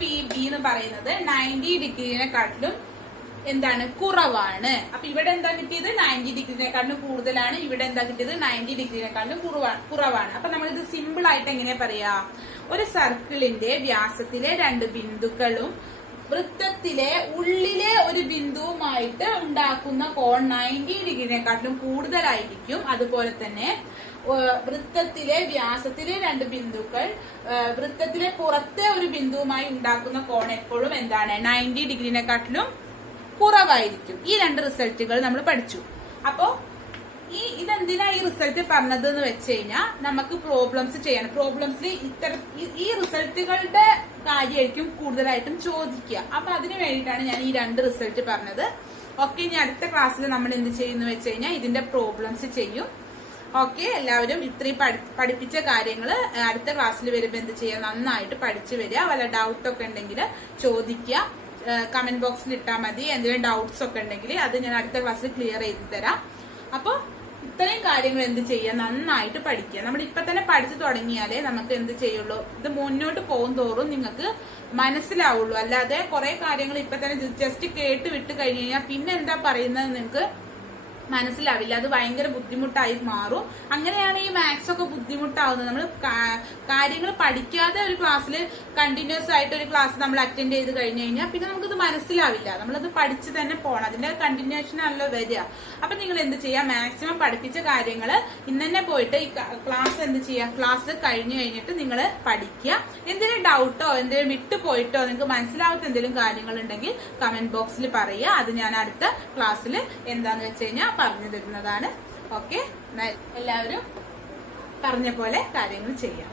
പി ബി എന്ന് പറയുന്നത് 90 ഡിഗ്രിനെക്കാട്ടിലും എന്താണ് കുറവാണ്. അപ്പൊ ഇവിടെ എന്താ കിട്ടിയത്? 90 ഡിഗ്രിനെക്കാട്ടിലും കൂടുതലാണ്. ഇവിടെ എന്താ കിട്ടിയത്? 90 ഡിഗ്രിനെക്കാട്ടിലും കുറവാണ്. അപ്പൊ നമ്മളിത് സിമ്പിൾ ആയിട്ട് എങ്ങനെയാ പറയാ? ഒരു സർക്കിളിന്റെ വ്യാസത്തിലെ രണ്ട് ബിന്ദുക്കളും വൃത്തത്തിലെ ഉള്ളിലെ ഒരു ബിന്ദുവുമായിട്ട് ഉണ്ടാക്കുന്ന കോൺ 90 ഡിഗ്രിനെക്കാട്ടിലും കൂടുതലായിരിക്കും. അതുപോലെ തന്നെ വൃത്തത്തിലെ വ്യാസത്തിലെ രണ്ട് ബിന്ദുക്കൾ വൃത്തത്തിലെ പുറത്തെ ഒരു ബിന്ദുവുമായി ഉണ്ടാക്കുന്ന കോൺ എപ്പോഴും എന്താണ്? 90 ഡിഗ്രിനെക്കാട്ടിലും കുറവായിരിക്കും. ഈ രണ്ട് റിസൾട്ടുകൾ നമ്മൾ പഠിച്ചു. അപ്പോ ഇതെന്തിനാ ഈ റിസൾട്ട് പറഞ്ഞത് എന്ന് വെച്ച് കഴിഞ്ഞാൽ നമുക്ക് പ്രോബ്ലംസ് ചെയ്യണം. പ്രോബ്ലംസിൽ ഈ റിസൾട്ടുകളുടെ കാര്യമായിരിക്കും കൂടുതലായിട്ടും ചോദിക്കുക. അപ്പൊ അതിന് വേണ്ടിയിട്ടാണ് ഞാൻ ഈ രണ്ട് റിസൾട്ട് പറഞ്ഞത്. ഓക്കെ, ഇനി അടുത്ത ക്ലാസ്സിൽ നമ്മൾ എന്ത് ചെയ്യുന്നു വെച്ച് കഴിഞ്ഞാൽ ഇതിന്റെ പ്രോബ്ലംസ് ചെയ്യും. ഓക്കെ, എല്ലാവരും ഇത്രയും പഠിപ്പിച്ച കാര്യങ്ങൾ അടുത്ത ക്ലാസ്സിൽ വരുമ്പോൾ എന്ത് ചെയ്യുക? നന്നായിട്ട് പഠിച്ചു വരിക. വല്ല ഡൗട്ട് ഒക്കെ ഉണ്ടെങ്കിൽ ചോദിക്കുക. കമന്റ് ബോക്സിൽ ഇട്ടാൽ മതി. എന്തെങ്കിലും ഡൗട്ട്സ് ഒക്കെ ഉണ്ടെങ്കിൽ അത് ഞാൻ അടുത്ത ക്ലാസ്സിൽ ക്ലിയർ ചെയ്ത് തരാം. അപ്പൊ ഇത്രയും കാര്യങ്ങൾ എന്ത് ചെയ്യുക? നന്നായിട്ട് പഠിക്കുക. നമ്മൾ ഇപ്പൊ തന്നെ പഠിച്ചു തുടങ്ങിയാലേ നമുക്ക് എന്ത് ചെയ്യുള്ളൂ? ഇത് മുന്നോട്ട് പോകും തോറും നിങ്ങൾക്ക് മനസ്സിലാവുള്ളൂ. അല്ലാതെ കുറെ കാര്യങ്ങൾ ഇപ്പൊ തന്നെ ജസ്റ്റ് കേട്ട് വിട്ട് കഴിഞ്ഞു കഴിഞ്ഞാൽ പിന്നെ എന്താ പറയുന്നത് നിങ്ങൾക്ക് മനസ്സിലാവില്ല. അത് ഭയങ്കര ബുദ്ധിമുട്ടായി മാറും. അങ്ങനെയാണ് ഈ മാത്സ് ഒക്കെ ബുദ്ധിമുട്ടാവുന്നത്. നമ്മൾ കാര്യങ്ങൾ പഠിക്കാതെ ഒരു ക്ലാസ്സിൽ കണ്ടിന്യൂസ് ആയിട്ട് ഒരു ക്ലാസ് നമ്മൾ അറ്റൻഡ് ചെയ്ത് കഴിഞ്ഞു കഴിഞ്ഞാൽ പിന്നെ നമുക്കത് മനസ്സിലാവില്ല. നമ്മളത് പഠിച്ച് തന്നെ പോകണം. അതിന്റെ കണ്ടിന്യൂഷൻ ആണല്ലോ വരിക. അപ്പൊ നിങ്ങൾ എന്ത് ചെയ്യുക? മാക്സിമം പഠിപ്പിച്ച കാര്യങ്ങൾ ഇന്ന് തന്നെ പോയിട്ട് ഈ ക്ലാസ് എന്ത് ചെയ്യുക? ക്ലാസ് കഴിഞ്ഞു കഴിഞ്ഞിട്ട് നിങ്ങൾ പഠിക്കുക. എന്തെങ്കിലും ഡൗട്ടോ എന്തെങ്കിലും വിട്ടുപോയിട്ടോ നിങ്ങൾക്ക് മനസ്സിലാവാത്ത എന്തെങ്കിലും കാര്യങ്ങൾ ഉണ്ടെങ്കിൽ കമന്റ് ബോക്സിൽ പറയുക. അത് ഞാൻ അടുത്ത ക്ലാസ്സിൽ എന്താന്ന് വെച്ച് കഴിഞ്ഞാൽ പറഞ്ഞു തരുന്നതാണ്. ഓക്കെ, എല്ലാവരും പറഞ്ഞ പോലെ കാര്യങ്ങൾ ചെയ്യാം.